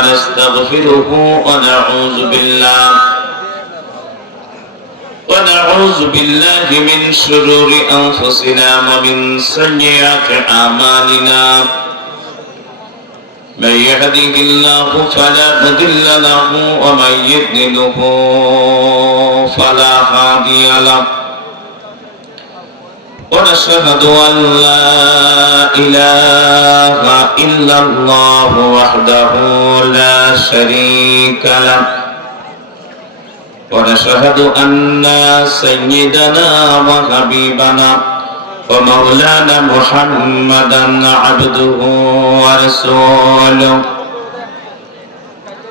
ونستغفره ونعوذ بالله من شرور أنفسنا ومن سيئات أعمالنا من يهده الله فلا مضل له ومن يضلله فلا هادي له ونشهد أن لا إله إلا الله وحده لا شريك له ونشهد أن سيدنا وحبيبنا ومولانا محمدا عبده ورسوله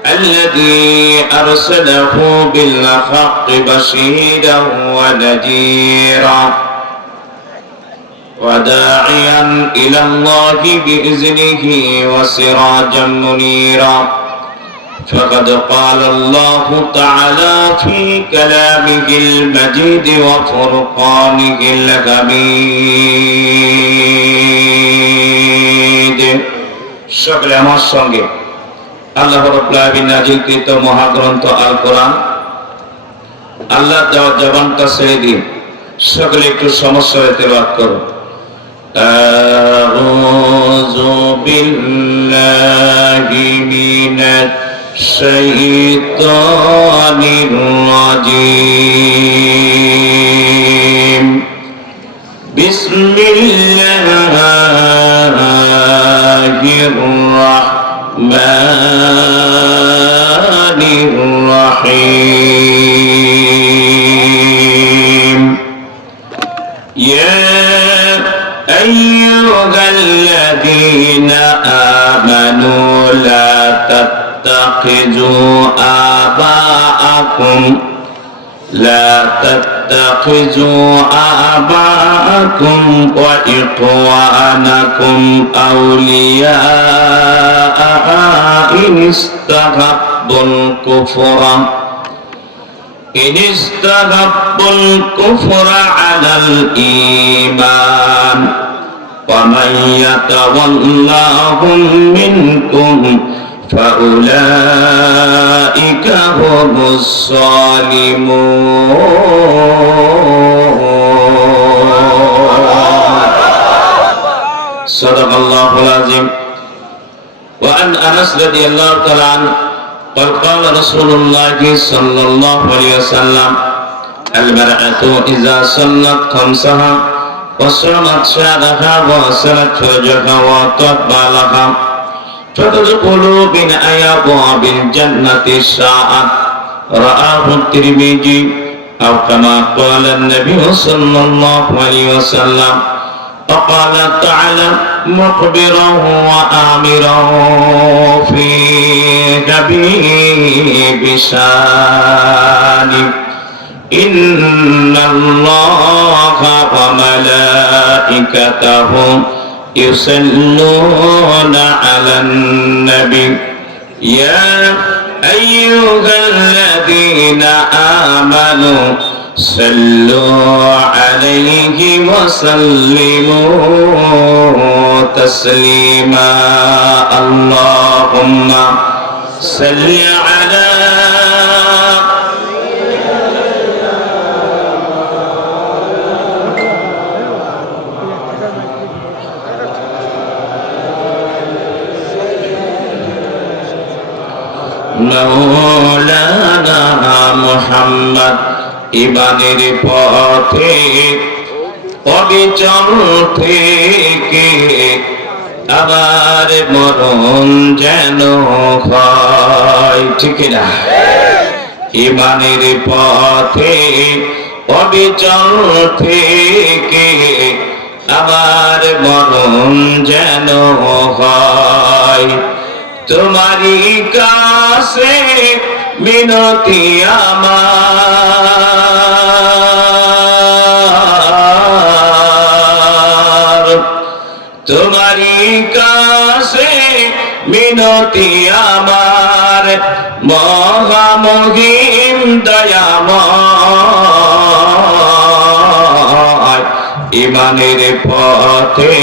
الذي أرسله بالحق بشيرا ونذيرا وداعيا إلى الله بإذنه وسراجا منيرا فقد قال الله تعالى في كلامه المجيد وفرقانه الحميد সকলে আমার সঙ্গে আল্লাহ রাব্বুল আলামিন নাযিলকৃত মহাগ্রন্থ আল কোরআন আল্লাহ দেওয়া জবানটা ছেড়ে দিন সকলে একটু সমস্যায় তেলাওয়াত করুন আউযু বিল্লাহি মিনাশ শাইতানির রাজীম বিসমিল্লাহির রাহমানির রাহিম ইয়া আইয়ুহাল্লাযীনা আমানু লা تتخذوا آباءكم وإخوانكم أولياء إن استحبوا الكفر على الإيمان ومن يتولهم منكم فأولئك هم الظالمون صدق الله العظيم وعن أنس رضي الله تعالى عنه قال قال رسول الله صلى الله عليه وسلم المرأة إذا صلت خمسها وصامت شهرها وصلت فرجها وأطاعت بالها تدخل من أبواب الجنة الساعة رآه الترمذي أو كما قال النبي صلى الله عليه وسلم وقال تعالى مخبرا وآمرا في حبيب شانه إن الله وملائكته يصلون على النبي يا أيها الذين آمنوا صلوا عليه وسلموا تسليما اللهم صل على মৌলানা মুহাম্মদ ইমানের পথে অবিচল থেকে আবার মরণ যেন হয় ঠিক না ইমানের পথে অবিচল থেকে আবার মরণ যেন হয় তোমারি কাছে মিনতি আমার তোমারি কাছে মিনতি আমার মহামহিম দয়াময় ইমানের পথে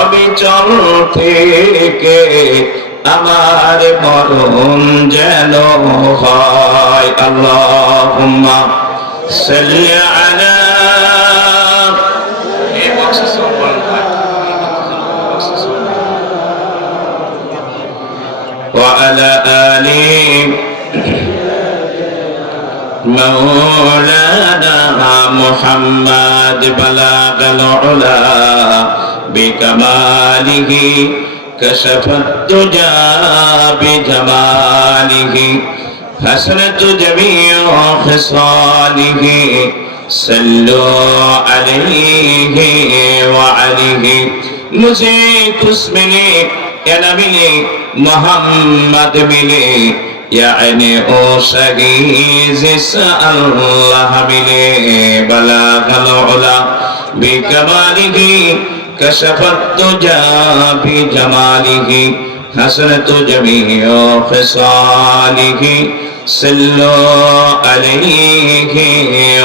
অবিচল থেকে আমার মরণ যেন হয়। আল্লাহুম্মা সাল্লি আলা ওয়া আলা আলি مولانا محمد بلغ العلا بكماله كشف الدجى بجماله حسنت جميع خصاله صلوا عليه وعليه मुझे कुछ मिले या न मिले मोहम्मद मिले यानी ओ शहीद अल्लाह मिले बलागल उला बिकमालिही कशफत तुजा बिजमालिही हसनत जमीउ खिसालिही सल्लु अलैहि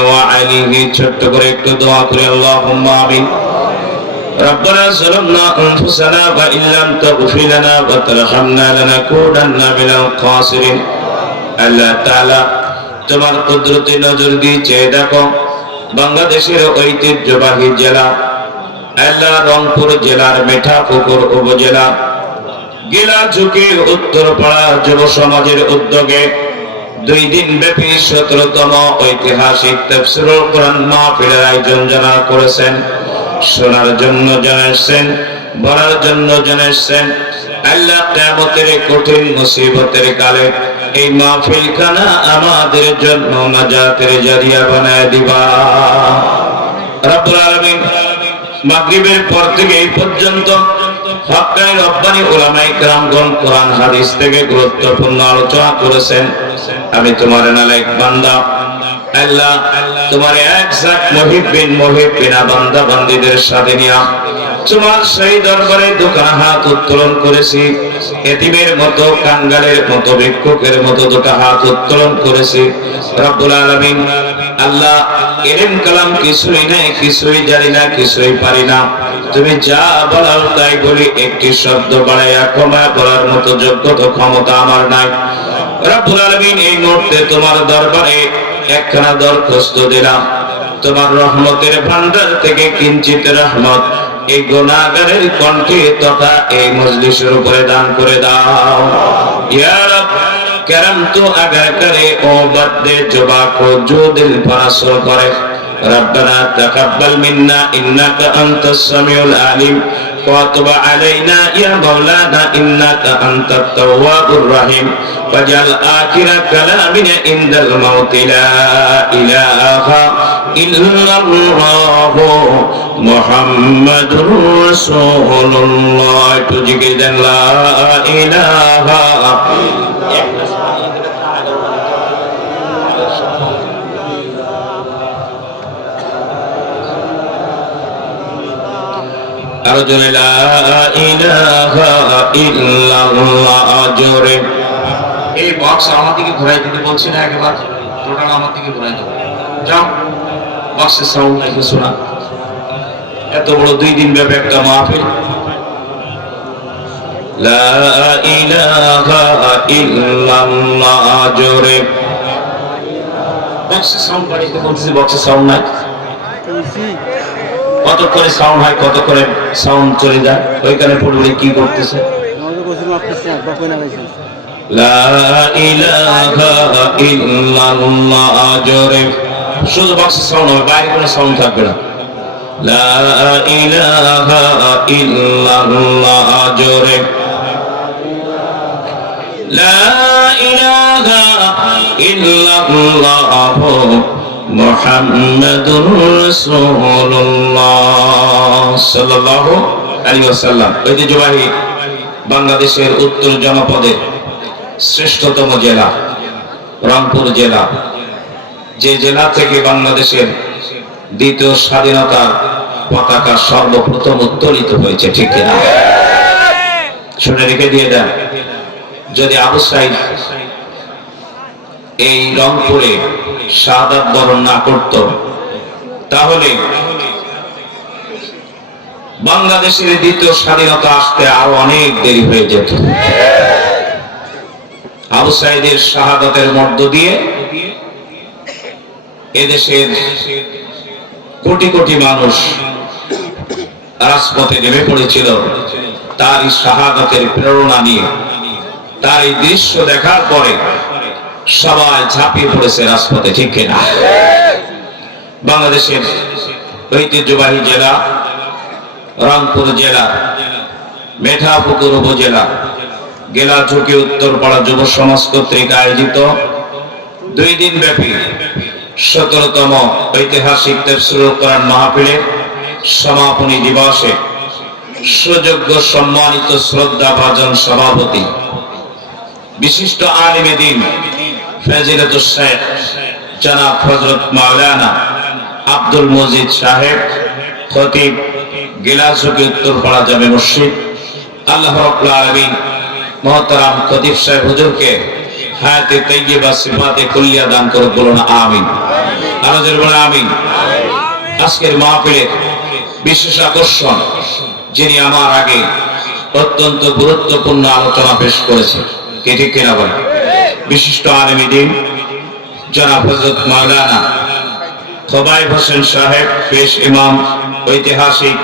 व आलिहि। ছোট্ট করে একটু দোয়া করে আল্লাহুম্মা আমিন। ربنا ظلمنا أنفسنا وإن لم تغفر لنا وترحمنا لنكونن من الخاسرين। আল্লাহ তাআলা তোমার কুদরতি নজর দিয়ে চেয়ে দেখো বাংলাদেশের ঐতিহ্যবাহী জেলা আল্লাহ রংপুর জেলার মিঠাপুকুর উপজেলা গিলাঝুঁকির উত্তরপাড়া যুব সমাজের উদ্যোগে 2 দিন ব্যাপী 17তম ঐতিহাসিক তাফসীরুল কোরআন মাহফিলের আয়োজন যারা করেছেন, শোনার জন্য জানাচ্ছেন, বলার জন্য জানাচ্ছেন, আল্লাহ কিয়ামতের কঠিন মুসিবতের কালে এই মাহফিলখানা আমাদের জন্য নাজাতের জারিয়া বানায় দিবা রব্বুল আলামিন। মাগরিবের পর থেকে এই পর্যন্ত হক্কানি রব্বানি উলামায়ে কেরামগণ কোরআন হাদিস থেকে গুরুত্বপূর্ণ আলোচনা করেছেন। আমি তোমার নালায়েক বান্দা আল্লাহ তোমার একজাক মুহিব্বিনা বান্দা বান্দীদের সাথে নিয়া তোমার সেই দরবারে দুখানা হাত উত্তোলন করেছি। এতিমের মতো, কাঙ্গালের মতো, ভিক্ষুকের মতো দুটো হাত উত্তোলন করেছি রব্বুল আলামিন। আল্লাহ ইলম কালাম কিছুই নাই, কিছুই জানি না, কিছুই পারি না। তুমি যা বলাও তাই বলি, একটি শব্দ বাড়াইয়া কমায়া বলার মতো যোগ্যতা ক্ষমতা আমার নাই রব্বুল আলামিন। এই মুহূর্তে তোমার দরবারে একখানা দরখাস্ত দিলাম, তোমার রহমতের ভান্ডার থেকে কিঞ্চিত রহমত এই গুনাহগারের কণ্ঠে তথা এই মজলিসের উপরে দান করে দাও ইয়া রব। کرم تو اگر کرے او بدے جبا کو جو دل پر اثر کرے ربنا تقبل منا انك انت السميع العليم وتب علينا يا مولانا انك انت التواب الرحيم واجعل اخر كلامنا عند الموت لا اله الا الله محمد رسول الله تجھے لا الہ আরজনে লা ইলাহা ইল্লাল্লাহ জোরে। এই বক্স আমার দিকে ঘুরাই দিতে বলছি না, একবার টোটাল আমার দিকে ঘুরাই দেবো। যাও বক্সের সাউন্ড একটু শোনা। এত বড় 2 দিন ব্যাপী একটা মাহফিল, লা ইলাহা ইল্লাল্লাহ জোরে। বক্সের সাউন্ড বাড়িতে বলছি, বক্সের সাউন্ড নাই। কত করে সাউন্ড হয়, কত করে সাউন্ড চলে যায়, ওইখানে পড়লে কি করতেছে। লা ইলাহা ইল্লাল্লাহ জোরে। শুধু বক্সের সাউন্ড হবে, বাইরে কোনো সাউন্ড থাকবে না। লা ইলাহা ইল্লাল্লাহ জোরে। লা ইলাহা ইল্লাল্লাহ মুহাম্মাদুর রাসূলুল্লাহ সাল্লাল্লাহু আলাইহি ওয়াসাল্লাম। ঐতিহ্যবাহী বাংলাদেশের উত্তর জনপদের শ্রেষ্ঠতম জেলা রংপুর জেলা, যে জেলা থেকে বাংলাদেশের দ্বিতীয় স্বাধীনতার পতাকা সর্বপ্রথম উত্তোলিত হয়েছে, ঠিক কিনা? শুনে রেখে দিয়ে দেন। যদি আবু সাইদ এই রংপুরে শাহাদাত বরণ না করত, তাহলে বাংলাদেশের দ্বিতীয় স্বাধীনতা আসতে আরো অনেক দেরি হয়ে যেত। আবু সাঈদের শাহাদাতের মধ্য দিয়ে এদেশের কোটি কোটি মানুষ রাজপথে নেমে পড়েছিল তার এই শাহাদাতের প্রেরণা নিয়ে। তার এই দৃশ্য দেখার পরে সবাই ঝাঁপিয়ে পড়েছে রাজপথে, ঠিক কিনা? বাংলাদেশের ঐতিহ্যবাহী জেলা রংপুর জেলা মেঠাপুকুর উপজেলা গেলা ঝুঁকি উত্তরপাড়া যুব সমাজ কর্তৃক আয়োজিত 2 দিন ব্যাপী 17তম ঐতিহাসিক তাফসীরুল কোরআন মাহফিলের সমাপনী দিবসে সুযোগ্য সম্মানিত শ্রদ্ধাভাজন সভাপতি বিশিষ্ট আলিমে দ্বীন ফজিলাতুশ শেখ জনাব হযরত মাওলানা আব্দুল মজিদ সাহেব খতিব গেলা ঝুঁকি উত্তরপাড়া জামে মসজিদ, আল্লাহ রাব্বুল আলামিন মুহতারাম খতিব সাহেব হুজুরকে হায়াতে তাইয়্যিবা সিফাতে কুল্লিয়া দান করুন, বলুন আমিন। আরো জোরে বলুন আমিন। আজকের মাহফিলের বিশেষ আকর্ষণ যিনি আমার আগে অত্যন্ত গুরুত্বপূর্ণ আলোচনা পেশ করেছেন, কে ঠিক কিনা বলেন? বিশিষ্ট আলিমে দ্বীন জনাব হযরত মাওলানা খোবাইব হোসেন সাহেব, পেশ ইমাম ঐতিহাসিক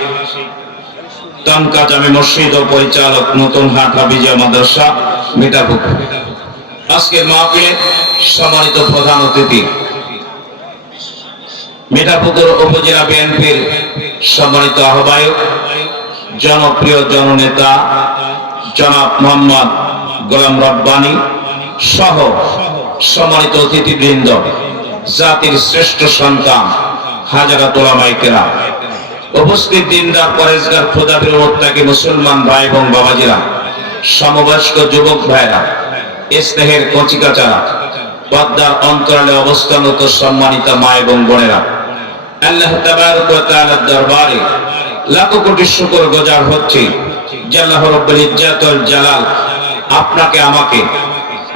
তনকা জামে মসজিদ ও পরিচালক নতুন হাট হাফিজিয়া মাদ্রাসা মিঠাপুকুর। আজকের মাহফিলে সম্মানিত প্রধান অতিথি মিঠাপুকুর উপজেলা বিএনপির সম্মানিত আহ্বায়ক জনপ্রিয় জননেতা জনাব মোহাম্মদ গোলাম রব্বানী সহ সম্মানিত অতিথিবৃন্দ, জাতির শ্রেষ্ঠ সন্তান হাজারাত উলামায়ে কেরাম, উপস্থিত দিনদার পরেজগার খোদাবীর মুত্তাকি মুসলমান ভাই এবং বাবাজিরা, সমবয়স্ক যুবক ভাইরা, স্নেহের কচিকাচারা, পর্দার অন্তরালে অবস্থানরত সম্মানিত মা এবং বোনেরা, আল্লাহ তাবারক ওয়া তাআলার দরবারে লাখ কোটি শুকর গুজার হচ্ছে যে আল্লাহ রাব্বুল ইজ্জত ওয়াল জালাল আপনাকে আমাকে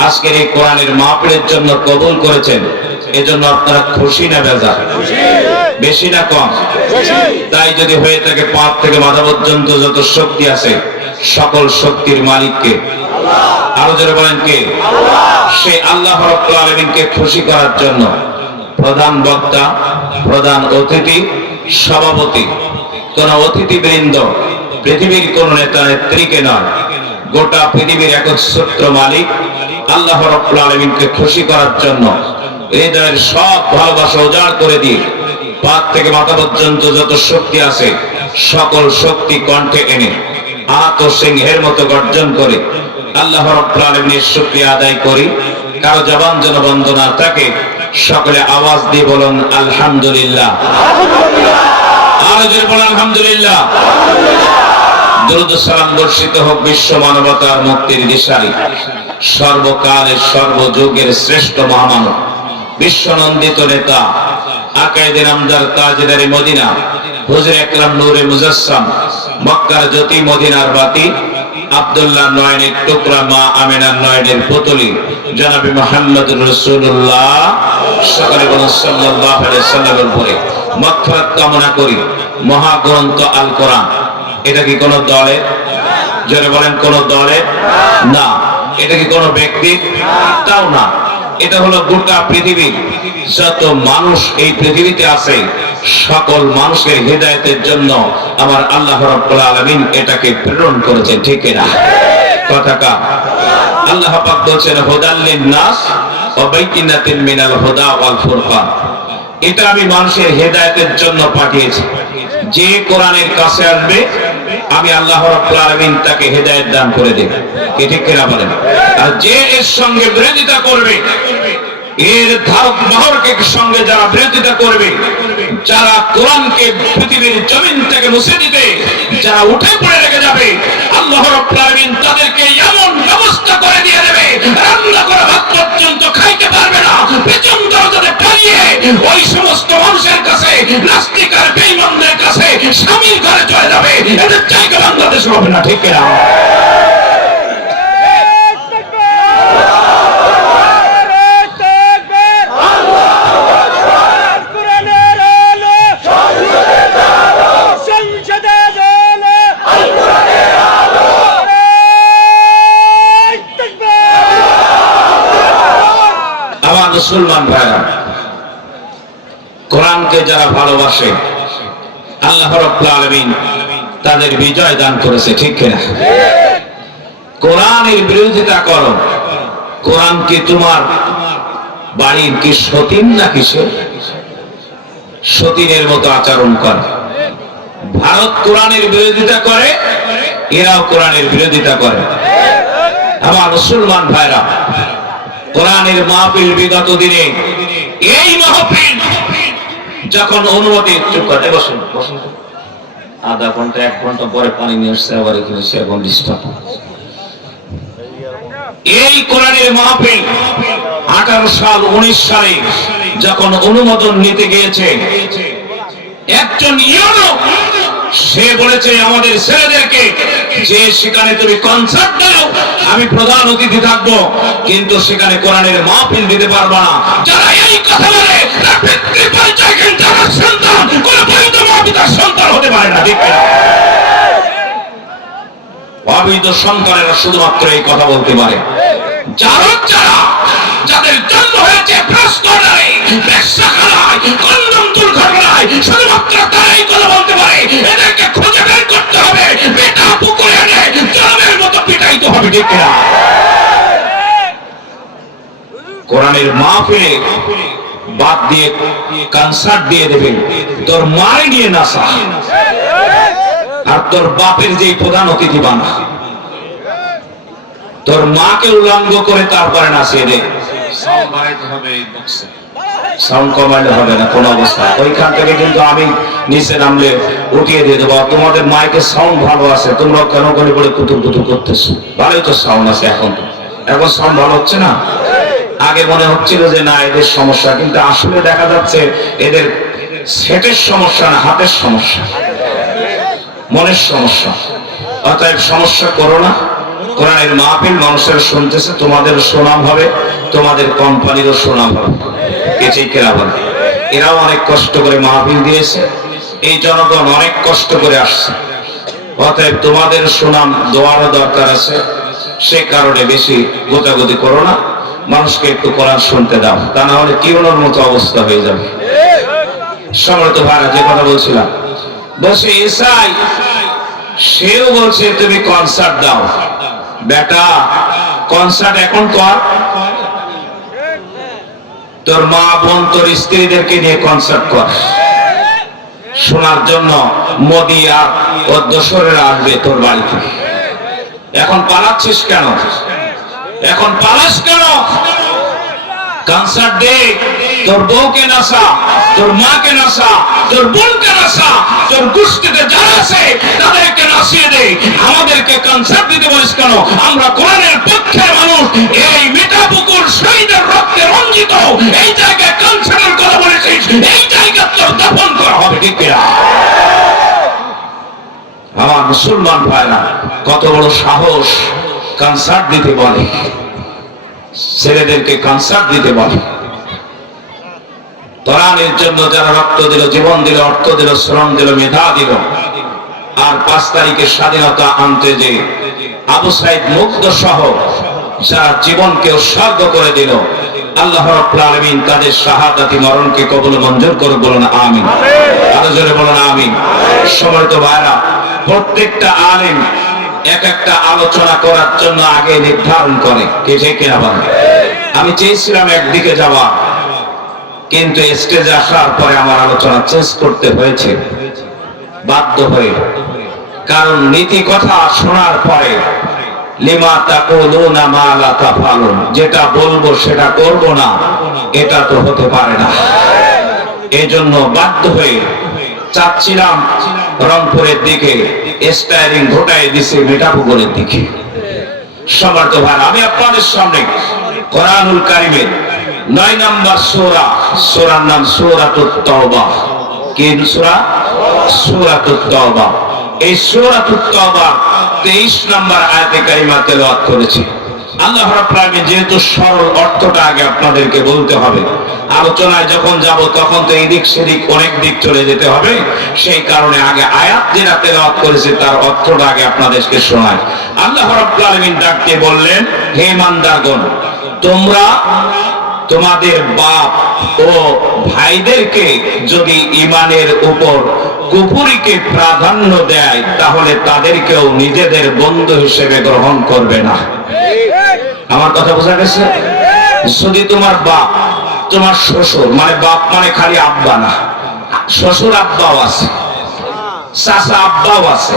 আজকের এই কোরআনের মাহফিলের জন্য কবুল করেছেন। এজন্য আপনারা খুশি না বেজার? বেশি না কম? তাই যদি হয়ে থাকে পাঁচ থেকে মাথা পর্যন্ত যত শক্তি আছে সকল শক্তির মালিককে আরো জোরে বলেন কে? সেই আল্লাহ রাব্বুল আলামিনকে খুশি করার জন্য প্রধান বক্তা, প্রধান অতিথি, সভাপতি, কোন অতিথিবৃন্দ পৃথিবীর কোন নেতা নেত্রীকে নয়, গোটা পৃথিবীর একচ্ছত্র মালিক আল্লাহ রাব্বুল আলামিনকে খুশি করার জন্য হৃদয়ের সব ভালোবাসা উজাড় করে দিয়ে পাক থেকে মাথা পর্যন্ত যত শক্তি আছে সকল শক্তি কণ্ঠে এনে আত সিংহের মতো গর্জন করে আল্লাহ রাব্বুল আলামিনের শুকরিয়া আদায় করি। কারো জবান যেন বন্ধ না থাকে, সকলে আওয়াজ দিয়ে বলুন আলহামদুলিল্লাহ। আরো জোরে বলুন আলহামদুলিল্লাহ। দরুদ ও সালাম বর্ষিত হোক বিশ্ব মানবতার মুক্তির দিশারি, সর্বকালের সর্বযুগের শ্রেষ্ঠ মহামানব, বিশ্বনন্দিত নেতা, আকায়েদে নামদার তাজদারে মদিনা, হুজুর আকরাম নূরে মুজাসসাম, মক্কার জ্যোতি মদিনার বাতি, আব্দুল্লাহ নয়নের টুকরা, মা আমিনার নয়নের পুতলি, জনাবে মুহাম্মদুর রাসূলুল্লাহ সকলে বলেন সাল্লাল্লাহু আলাইহি সাল্লামের উপরে মাগফিরাত কামনা করি। মহাগ্রন্থ আল কোরআন এটা কি কোন দলের? জোরে বলেন কোন দলের না। এটা কি কোন ব্যক্তির? তাও না। এটা হলো গোটা পৃথিবীর যত মানুষ এই পৃথিবীতে আছে সকল মানুষের হিদায়াতের জন্য আমার আল্লাহ রাব্বুল আলামিন এটাকে প্রেরণ করেছেন, ঠিক না? কথা কা আল্লাহ পাক বলেন হুদাল লিন-নাস ওয়া বাইয়িনাতিন মিনাল হুদা ওয়াল ফুরকান। এটা আমি মানুষের হিদায়াতের জন্য পাঠিয়েছি। যে কোরআনের কাছে আসবে আমি আল্লাহ রাব্বুল আলামিন তাকে হিদায়াত দান করে দেব, কি ঠিক কিনা বলেন? আর যে এর সঙ্গে বিরোধিতা করবে, এর ধারক বাহকের সঙ্গে যারা বিরোধিতা করবে, যারা কোরআনকে পৃথিবীর জমিন থেকে মুছে দিতে যারা উঠে পড়ে রেখে যাবে, আল্লাহ রাব্বুল আলামিন তাদেরকে এমন ব্যবস্থা করে দিয়ে দেবে রান্না করা ভাত পর্যন্ত খাইতে পারবে না, পেছন দরজাতে পালিয়ে ওই সমস্ত মানুষের কাছে, নাস্তিক আর বেঈমানদের কাছে স্বামীর ঘরে চলে যাবে। এদের জায়গা বাংলাদেশ হবে না, ঠিক কিনা? সংসদে আমার মুসলমান ভাইরা, কোরআনকে যারা ভালোবাসে আল্লাহ রাব্বুল আলামিন তাদের বিজয় দান করেছে, ঠিক কিনা? কোরআনের বিরোধিতা করো, কোরআন কি তোমার বাড়ির কি সতীন না কিসের? সতীনের মতো আচরণ করে। ভারত কোরআনের বিরোধিতা করে, এরাও কোরআনের বিরোধিতা করে। আমার মুসলমান ভাইরা, কোরআনের মাহফিল বিগত দিনে এই মাহফিল যখন অনুমতি, চুপ করে বসুন বসুন, আধা ঘন্টা 1 ঘন্টা পরে পানি নিয়ে আসছে, আবার এখানে সে এখন ডিস্টার্ব। এই কোরআনের মাহফিল 18 সাল 19 সালে যখন অনুমোদন নিতে গিয়েছে, একজন ইউনো সে বলেছে আমাদের ছেলেদেরকে যে সেখানে তুমি কনসার্ট দাও, আমি প্রধান অতিথি থাকবো, কিন্তু সেখানে কোরআনের মাহফিল দিতে পারবা না। যারা এই কথা বলে তার পিতৃ পরিচয় কিন্তু আমার সন্তান কোন বৈধ মা-পিতার সন্তান হতে পারে না, ঠিক না? অবৈধ সন্তানেরা শুধুমাত্র এই কথা বলতে পারে। যাদের জন্ম হয়েছে প্রস্তরণে, বেশ্যাখানায়, কন্ডম দুর্ঘটনায়, শুধুমাত্র তারাই কথা বলতে পারে। এদেরকে খুঁজে বের করতে হবে, পিতা পুকুরে এনে জন্মের মতো পিটাইতে হবে, ঠিক না? কোরআনের মাহফিলে বাদ দিয়ে কনসার্ট দিয়ে দেবেন, তোর মারে নিয়ে নাসা, আর তোর বাপের যে প্রধান অতিথি বানা, তোর মাকে উল্লঙ্ঘ করে তারপরে নাচিয়ে দে। সাউন্ড কমাইলে হবে না কোন অবস্থা। ওইখান থেকে কিন্তু আমি নিচে নামলে উঠিয়ে দিয়ে দেবো। তোমাদের মাইকের সাউন্ড ভালো আছে, তোমরা কেন করে বলে কুতুর কুতুর করতেছো? ভালোই তো সাউন্ড আছে, এখন সাউন্ড ভালো হচ্ছে না। আগে মনে হচ্ছিল যে না এদের সমস্যা, কিন্তু আসলে দেখা যাচ্ছে এদের সেটের সমস্যা না, হাতের সমস্যা, মনের সমস্যা। অতএব সমস্যা করো না। কোরআনের মাহফিল মানুষের শুনতেছে, তোমাদের সুনাম হবে, তোমাদের কোম্পানিরও সুনাম হবে, কিছুই কেনা হবে। এরাও অনেক কষ্ট করে মাহফিল দিয়েছে, এই জনগণ অনেক কষ্ট করে আসছে। অতএব তোমাদের সুনাম দোয়ারও দরকার আছে, সে কারণে বেশি গোতাগুতি করো না, মানুষকে একটু কোরআন শুনতে দাও, তা না হলে কিউনোর মতো অবস্থা হয়ে যাবে। সম্মানিত ভাইরা, যে কথা বলছিলাম, বসে এসআই সেও বলছে তুমি কনসার্ট দাও। বেটা, কনসার্ট এখন কর, তোর মা বোন তোর স্ত্রীদেরকে নিয়ে কনসার্ট কর, শোনার জন্য মোদি আর ওর দোসরেরা আসবে তোর বাড়িতে। এখন পালাচ্ছিস কেন? এখন পালাস কেন? কনসার্ট দে, তোর বউকে নাচা, তোর মাকে নাচা, তোর বোনকে নাচা, তোর গোষ্ঠীতে যারা আছে তাদেরকে নাচিয়ে দে। আমাদেরকে কনসার্ট দিতে বলিস কেন? আমরা কোরআনের পক্ষের মানুষ। এই মিঠাপুকুর শহীদের রক্তে রঞ্জিত এই জায়গায় কনসার্টের কথা বলেছিস, এই জায়গা তোর দাফন করা হবে, ঠিক কিনা? আমার মুসলমান ভাইরা, কত বড় সাহস, কনসার্ট দিতে বলে, ছেলেদেরকে কনসার্ট দিতে বলে। কোরআনের জন্য যারা রক্ত দিল, জীবন দিল, অর্থ দিল, শ্রম দিল, মেধা দিল, আর 5 তারিখে স্বাধীনতা আনতে যে আবু সাইদ মুগ্ধ সহ যারা জীবনকে উৎসর্গ করে দিল, আল্লাহ রাব্বুল আলামিন তাদের শাহাদাতি মরণকে কবুল মঞ্জুর করুক, বলুন আমিন। আরো জোরে বলুন আমিন। সম্মানিত ভাইরা, প্রত্যেকটা আলেম এক একটা আলোচনা করার জন্য আগে নির্ধারণ করে, কে ঠিক কিনা বলেন? আমি চেয়েছিলাম একদিকে যাওয়া, কিন্তু স্টেজে আসার পরে আমার আলোচনা চেঞ্জ করতে হয়েছে বাধ্য হয়ে। কারণ নীতি কথা শোনার পরে লিমা তাকুলুনা মা লা তাফালুন, যেটা বলবো সেটা করব না, এটা তো হতে পারে না। এজন্য বাধ্য হয়ে চাচ্ছিলাম রংপুরের দিকে, স্টাইরিং ঘটাই দিছে মিঠাপুকুরের দিকে। সম্মানিত ভাই, আমি আপনাদের সামনে কোরআনুল কারীমের 9 নম্বর সূরা, সূরার নাম সূরাতুত তাওবা। কি সূরা? সূরাতুত তাওবা। এই সূরাতুত তাওবা 23 নম্বর আয়াতে কারিমা তেলাওয়াত করেছি। আল্লাহ রাব্বুল আলামিন যেহেতু সরল অর্থটা আগে আপনাদেরকে বলতে হবে, আলোচনায় যখন যাব তখন তো এই দিক সেদিক অনেক দিক চলে যেতে হবে, সেই কারণে আগে আয়াত যেটা তেলাওয়াত করেছে তার অর্থটা আগে আপনাদেরকে শোনাই। আল্লাহ রাব্বুল আলামিন ডাক দিয়ে বললেন, হে ইমানদারগণ, তোমরা তোমাদের বাপ ও ভাইদেরকে যদি ঈমানের উপর কুফরিকে প্রাধান্য দেয় তাহলে তাদেরকেও নিজেদের বন্ধু হিসেবে গ্রহণ করবে না। আমার কথা বোঝা গেছে? যদি তোমার বাপ, তোমার শ্বশুর, মানে বাপ মানে খালি আব্বা না, শ্বশুর আব্বাও আছে, চাচা আব্বাও আছে,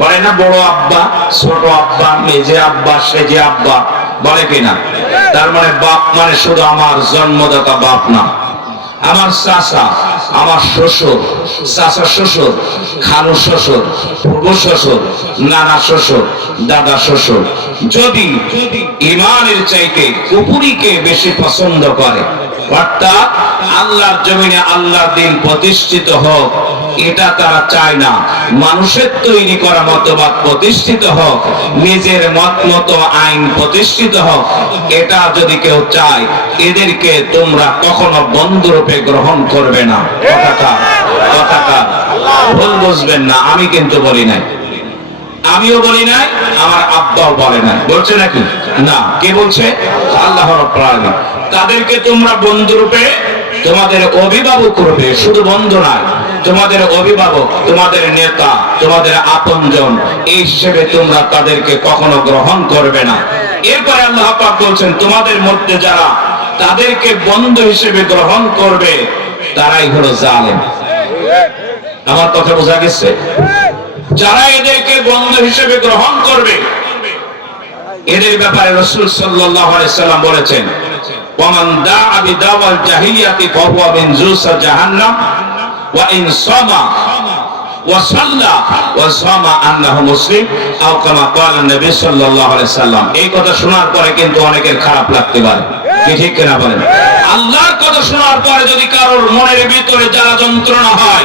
বলে না বড় আব্বা, ছোট আব্বা, মেজে আব্বা, সেজে আব্বা, বলে কিনা? তার মানে বাপ মানে শুধু আমার জন্মদাতা বাপ না, আমার চাচা, আমার শ্বশুর, চাচা শ্বশুর, খালু শ্বশুর, ফুফু শ্বশুর, নানা শ্বশুর, দাদা শ্বশুর যদি ঈমানের চাইতে কুফরিকে বেশি পছন্দ করে, অর্থাৎ আল্লাহর জমিনে আল্লাহর দ্বীন প্রতিষ্ঠিত হোক এটা তারা চায় না, মানুষের তৈরি করা মতবাদ প্রতিষ্ঠিত হোক, নিজের মত মতো আইন প্রতিষ্ঠিত হোক, এটা যদি কেউ চায় এদেরকে তোমরা কখনো বন্ধুরূপে গ্রহণ করবে না। কথাটা ভুল বুঝবেন না, আমি কিন্তু বলি নাই, আমিও বলি নাই, আমার আব্বাও বলে নাই। বলছে নাকি? না। কে বলছে? আল্লাহ রাব্বুল আলামিন। তাদেরকে তোমরা বন্ধুরূপে, তোমাদের অভিভাবক রূপে, শুধু বন্ধু নয়, তোমাদের অভিভাবক, তোমাদের নেতা, তোমাদের আপনজন এই হিসেবে তোমরা তাদেরকে কখনো গ্রহণ করবে না। এরপরে আল্লাহ পাক বলছেন তোমাদের মধ্যে যারা তাদেরকে বন্ধু হিসেবে গ্রহণ করবে তারাই হলো জালেম। আমার কথা বোঝা গেছে? যারা এদেরকে বন্ধু হিসেবে গ্রহণ করবে এদের ব্যাপারে রাসূল সাল্লাল্লাহু আলাইহি সাল্লাম বলেছেন, ওয়ামান দা'a বিদাওয়াল জাহিলিয়াতি ফাহুয়া মিন জুসা জাহান্নাম ওয়া ইন সামা ওয়া সাল্লা ওয়া সামা আন্নাহু মুসলিম আও কামা ক্বালা নবী সাল্লাল্লাহু আলাইহি সাল্লাম। এই কথা শোনার পরে কিন্তু অনেকের খারাপ লাগতে পারে, কি ঠিক কিনা বলেন? আল্লাহর কথা শোনার পরে যদি কারোর মনের ভিতরে জ্বালা যন্ত্রণা হয়,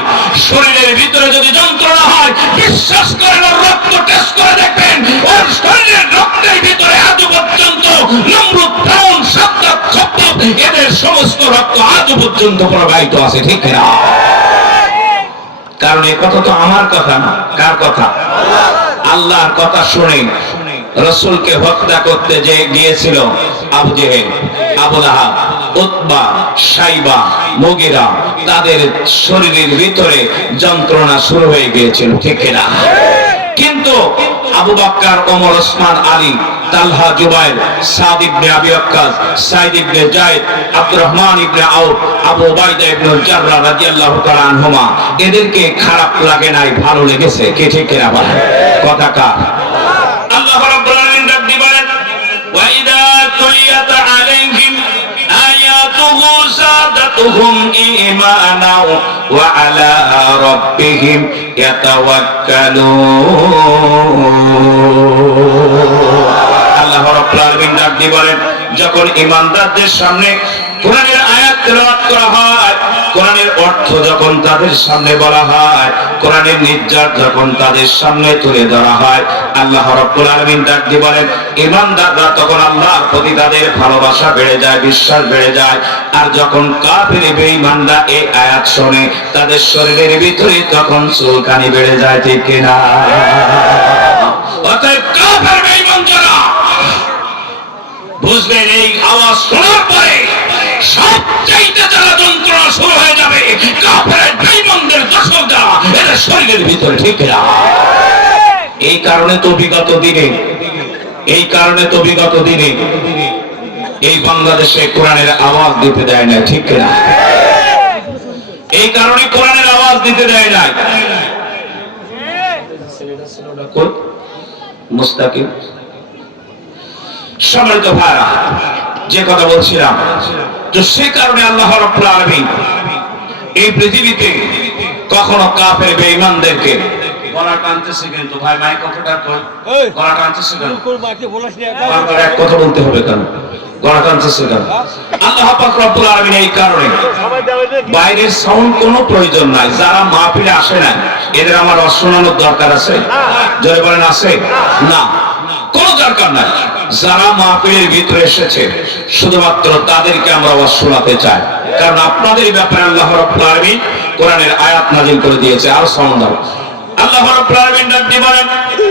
শরীরের ভিতরে যদি যন্ত্রণা হয়, বিশ্বাস করেন ওর রক্ত টেস্ট করে দেখবেন, ওর শরীরের রক্তের ভিতরে আজ পর্যন্ত নমরুদ, ফিরআউন, সাদ্দাত, খব্বাব এদের সমস্ত রক্ত আজ পর্যন্ত প্রবাহিত আছে, ঠিক কিনা? কারণ এই কথা তো আমার কথা না, কার কথা? আল্লাহর কথা শুনে রাসূলকে হত্যা করতে যে গিয়েছিল আবু জেহেল, আবু লাহাব, উতবা, শাইবা, মুগীরা, তাদের শরীরের ভিতরে যন্ত্রণা শুরু হয়ে গিয়েছিল, ঠিক কিনা? কিন্তু আবু বকর, ওমর, ওসমান, আলী, তালহা, জুবাইর, সাদ ইবনে আবি ওয়াক্কাস, সাইদ ইবনে যায়েদ, আব্দুর রহমান ইবনে আউফ, আবু উবাইদা ইবনে জাররাহ রাদিয়াল্লাহু তাআলা আনহুমা এদেরকে খারাপ লাগে নাই, ভালো লেগেছে, কে ঠিক কিনা বলেন? কথা কার? আল্লাহ রাব্বুল আলামিন ডাক দিয়ে বলেন, ওয়া ইযা তুলিয়াত আলাইহিম আয়াতুহু যাদাতুহুম ঈমানা ওয়া আলা রাব্বিহিম ইয়াতাওয়াক্কালুন। আল্লাহ রাব্বুল আলামিন ডাক দিয়ে বলেন, যখন ঈমানদারদের সামনে কোরআনের আয়াত তেলাওয়াত করা হয়, কোরআনের অর্থ যখন তাদের সামনে বলা হয়, কোরআনের নির্যাত যখন তাদের সামনে তুলে ধরা হয়, আল্লাহ রাব্বুল আলামিন ডাক দিয়ে বলেন ঈমানদাররা তখন আল্লাহর প্রতি তাদের ভালোবাসা বেড়ে যায়, বিশ্বাস বেড়ে যায়। আর যখন কাফির বেঈমানরা এই আয়াত শুনে তাদের শরীরের ভিতরে তখন চুলকানি বেড়ে যায়, ঠিক কিনা? অতএব কাফির বেঈমান যারা বুঝবেন এই আওয়াজ শোনার পরে সবচাইতে যারা যন্ত্রণা শুরু হয়ে যাবে কাফের বেঈমানদের দশক যারা এদের শরীরের ভিতরে, ঠিক কিনা? এই কারণে তো বিগত দিনে এই বাংলাদেশে কোরআনের আওয়াজ দিতে দেয় না, ঠিক কিনা? এই কারণে কোরআনের আওয়াজ দিতে দেয় না। মুস্তাকিম, সম্মানিত ভাইরা, যে কথা বলছিলাম, তো সে কারণে আল্লাহ রাব্বুল আলামিন এই পৃথিবীতে কখনো কাফের বেঈমানদেরকে গলা টানতেছে, কিন্তু ভাই মাইক কতটা গলা টানতেছে কেন? এক কথা বলতে হবে কেন? গলা টানতেছে কেন? আল্লাহ পাক রব্বুল আলামিন এই কারণে বাইরের সাউন্ড কোনো প্রয়োজন নাই। যারা মাহফিলে আসে না এদের আমার শোনানোর দরকার আছে? জোরে বলেন আছে? না, কোনো দরকার নাই। যারা মাহফিলের ভিতরে এসেছে শুধুমাত্র তাদেরকে আমরা শোনাতে চাই, কারণ আপনাদের ব্যাপারে আল্লাহ রাব্বুল আলামিন কোরআনের আয়াত নাযিল করে দিয়েছে। আর সাউন্ড দাও। আল্লাহ রাব্বুল আলামিন ডাক দিয়ে বলেন,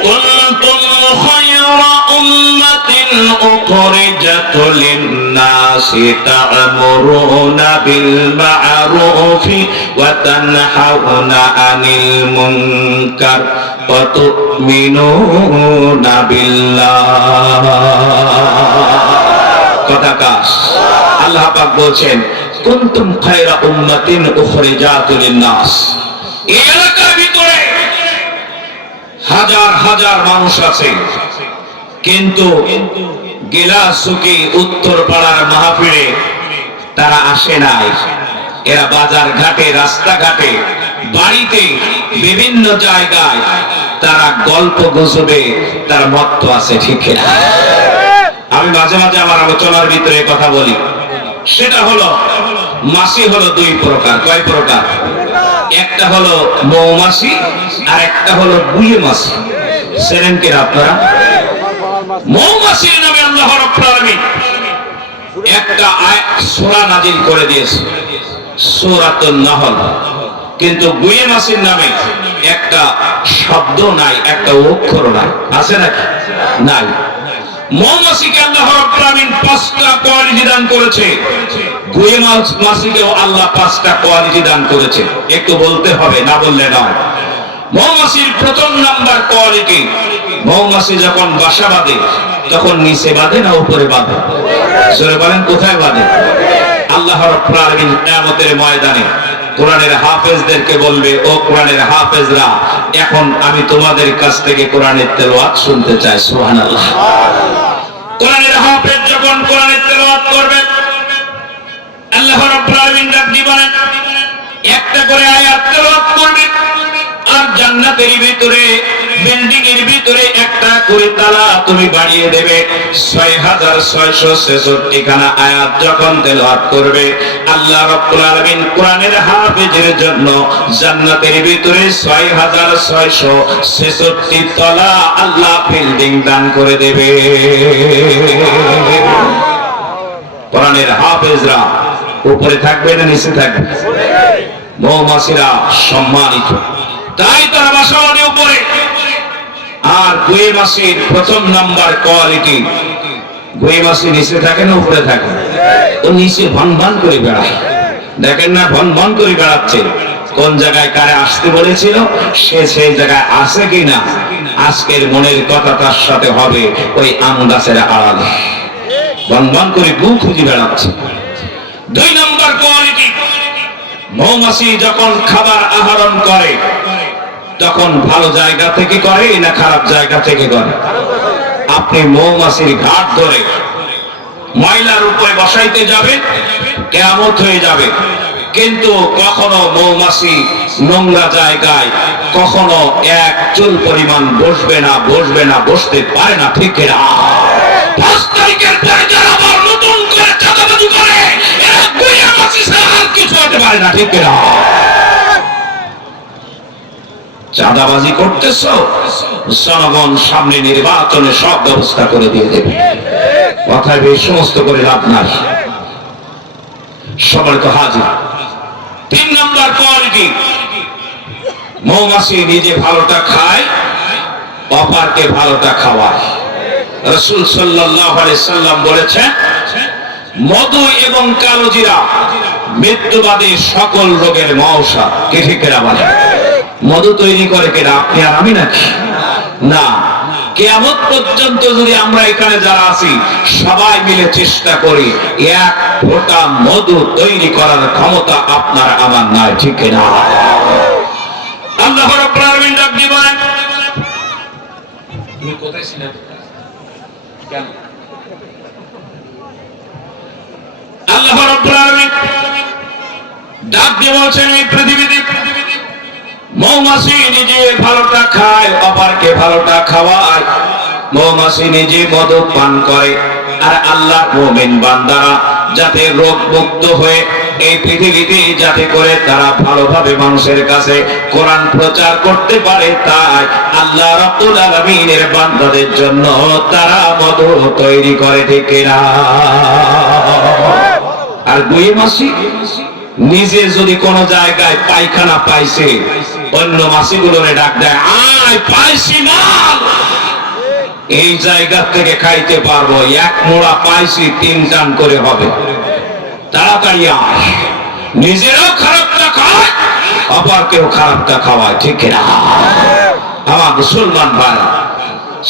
কুনতুম খায়রা উম্মাতিন উখরিজাত লিন-নাসি তা'মুরুনা বিল মা'রুফি ওয়া তানহাউনা আনিল মুনকার ওয়া তু'মিনুনা বিল্লাহ। কথা কাজ। আল্লাহ পাক বলছেন কুনতুম খায়রা উম্মাতিন উখরিজাত লিন-নাস। এই এলাকার ভিতরে হাজার হাজার মানুষ আছে, কিন্তু গিলাসুকি উত্তর পাড়ার মাহফিলে তারা আসে নাই। এরা বাজার ঘাটে, রাস্তাঘাটে, বাড়িতে, বিভিন্ন জায়গায় তারা গল্প গুজবে তার মত্ত আছে, ঠিক না? আমি মাঝে মাঝে আমার আলোচনার ভিতরে কথা বলি, সেটা হলো মাছি হলো দুই প্রকার। কয় প্রকার? একটা হলো মৌমাছি আর একটা হলো বুয়ে মাছি। চেনেন কিনা আপনারা? মৌমাছির নামে আল্লাহ রাব্বুল আলামিন একটা সূরা নাযিল করে দিয়েছে, সূরাতুন নাহল। কিন্তু বুয়ে মাছির নামে একটা শব্দ নাই, একটা অক্ষর নাই। আছে নাকি? নাই। মৌমাছিকে আল্লাহ রাব্বুল আলামিন 5টা কোয়ালিটি দান করেছে, গুয়ে মাছিকেও আল্লাহ 5টা কোয়ালিটি দান করেছে। একটু বলতে হবে, না বললে নয়। মৌমাছির প্রথম নাম্বার কোয়ালিটি, মৌমাছি যখন বাসা বাঁধে তখন নিচে বাঁধে না উপরে বাঁধে? জোরে বলেন, কোথায় বাঁধে? আল্লাহ রাব্বুল আলামিন কিয়ামতের ময়দানে কোরআনের হাফেজদেরকে বলবে, ও কোরআনের হাফেজরা, এখন আমি তোমাদের কাছ থেকে কোরআনের তেলাওয়াত শুনতে চাই। সুবহানাল্লাহ। কোরআনের হাফেজ যখন কোরআনের তেলাওয়াত করবে, আল্লাহ রাব্বুল আলামিন ডাক দিবেন, একটা করে আয়াত তেলাওয়াত করবে, আর জান্নাতের ভিতরে, বিল্ডিং এর ভিতরে একটা করে তালা তুমি বাড়িয়ে দেবে। 6666 খানা আয়াত যখন তেলাওয়াত করবে, আল্লাহ রাব্বুল আলামিন কোরআনের হাফেজের জন্য জান্নাতের ভিতরে 6666 তলা আল্লাহ বিল্ডিং দান করে দেবে। কোরআনের হাফেজরা উপরে থাকবে না নিচে থাকবে? মৌমাছিরা সম্মানিত, তাই তারা বাসা বাঁধে উপরে। আর গুয়ে মাছির প্রথম নাম্বার কোয়ালিটি, গুয়ে মাছি নিচে থাকে না উপরে থাকে? ও নিচে ভন ভন করে বেড়ায়। দেখেন না, ভন ভন করে বেড়াচ্ছে। কোন জায়গায় কারে আসতে বলেছিল, সে সেই জায়গায় আছে কিনা আজকের মনের কথা তার সাথে হবে ওই আম গাছের আড়ালে। ভন ভন করে গু খুঁজে বেড়াচ্ছে। 2 নম্বর কোয়ালিটি, মৌমাছি যখন খাবার আহরণ করে তখন ভালো জায়গা থেকে করে না খারাপ জায়গা থেকে করে? আপনি মৌমাছির ঘাট ধরে ময়লার উপরে বসাইতে যাবে, কিয়ামত হয়ে যাবে। কিন্তু কখনো মৌমাছি নোংরা জায়গায় কখনো এক চুল পরিমাণ বসবে না, বসবে না, বসতে পারে না, ঠিক না? 5 তারিখের পরে যারা আবার নতুন করে চাঁদাবাজি করে, এরা গুইয়া মাছি ছাড়া আর কিছু হতে পারে না, ঠিক না? চাঁদাবাজি করতেছ, জনগণ সামনে নির্বাচনে সব ব্যবস্থা করে দিয়ে দেবে। কথায় বেশ সমস্ত করে লাভ নাই, সবার তো হাজির। 3 নম্বর কোয়ালিটি, মৌমাছি নিজে ভালোটা খায়, অপরকে ভালোটা খাওয়ায়। রাসূল সাল্লাল্লাহু আলাইহি সাল্লাম বলেছেন, মধু এবং কালোজিরা মৃত্যুবাদী সকল রোগের মওসা। কে ঠিক না বলে? মধু তৈরি করে কেনা আপনি আর আমি নাকি? না। কিয়ামত পর্যন্ত যদি আমরা এখানে যারা আছি সবাই মিলে চেষ্টা করি, 1 ফোঁটা মধু তৈরি করার ক্ষমতা আপনার আমার নাই, ঠিক না? আল্লাহ রাব্বুল আলামিন ডাক দিবেন, তুমি কোথায় ছিলে? কেন? আল্লাহ রাব্বুল আলামিন ডাক দিয়ে বলছেন, এই পৃথিবীতে মৌমাছি নিজে ভালোটা খায়, অপরকে ভালোটা খাওয়ায়। মৌমাছি নিজে মধু পান করে, আর আল্লাহর মুমিন বান্দারা যাতে রোগ মুক্ত হয়ে এই পৃথিবীতে যাতে করে তারা ভালোভাবে মানুষের কাছে কোরআন প্রচার করতে পারে, তাই আল্লাহ রাব্বুল আলামিনের বান্দাদের জন্য তারা মধু তৈরি করে, ঠিক না? আর গুয়ে মাছি নিজে যদি কোন জায়গায় পায়খানা পাইছে, অন্য মাছিগুলোরে ডাক দেয়, আয় পাইছি মাল। এই জায়গা থেকে খাইতে পারবো, এক মোড়া পাইছি 3 টান করে হবে, তাড়াতাড়ি আস। নিজেরও খারাপটা খাওয়ায়, অপরকেও খারাপটা খাওয়ায়, ঠিক না? আমার মুসলমান ভাই,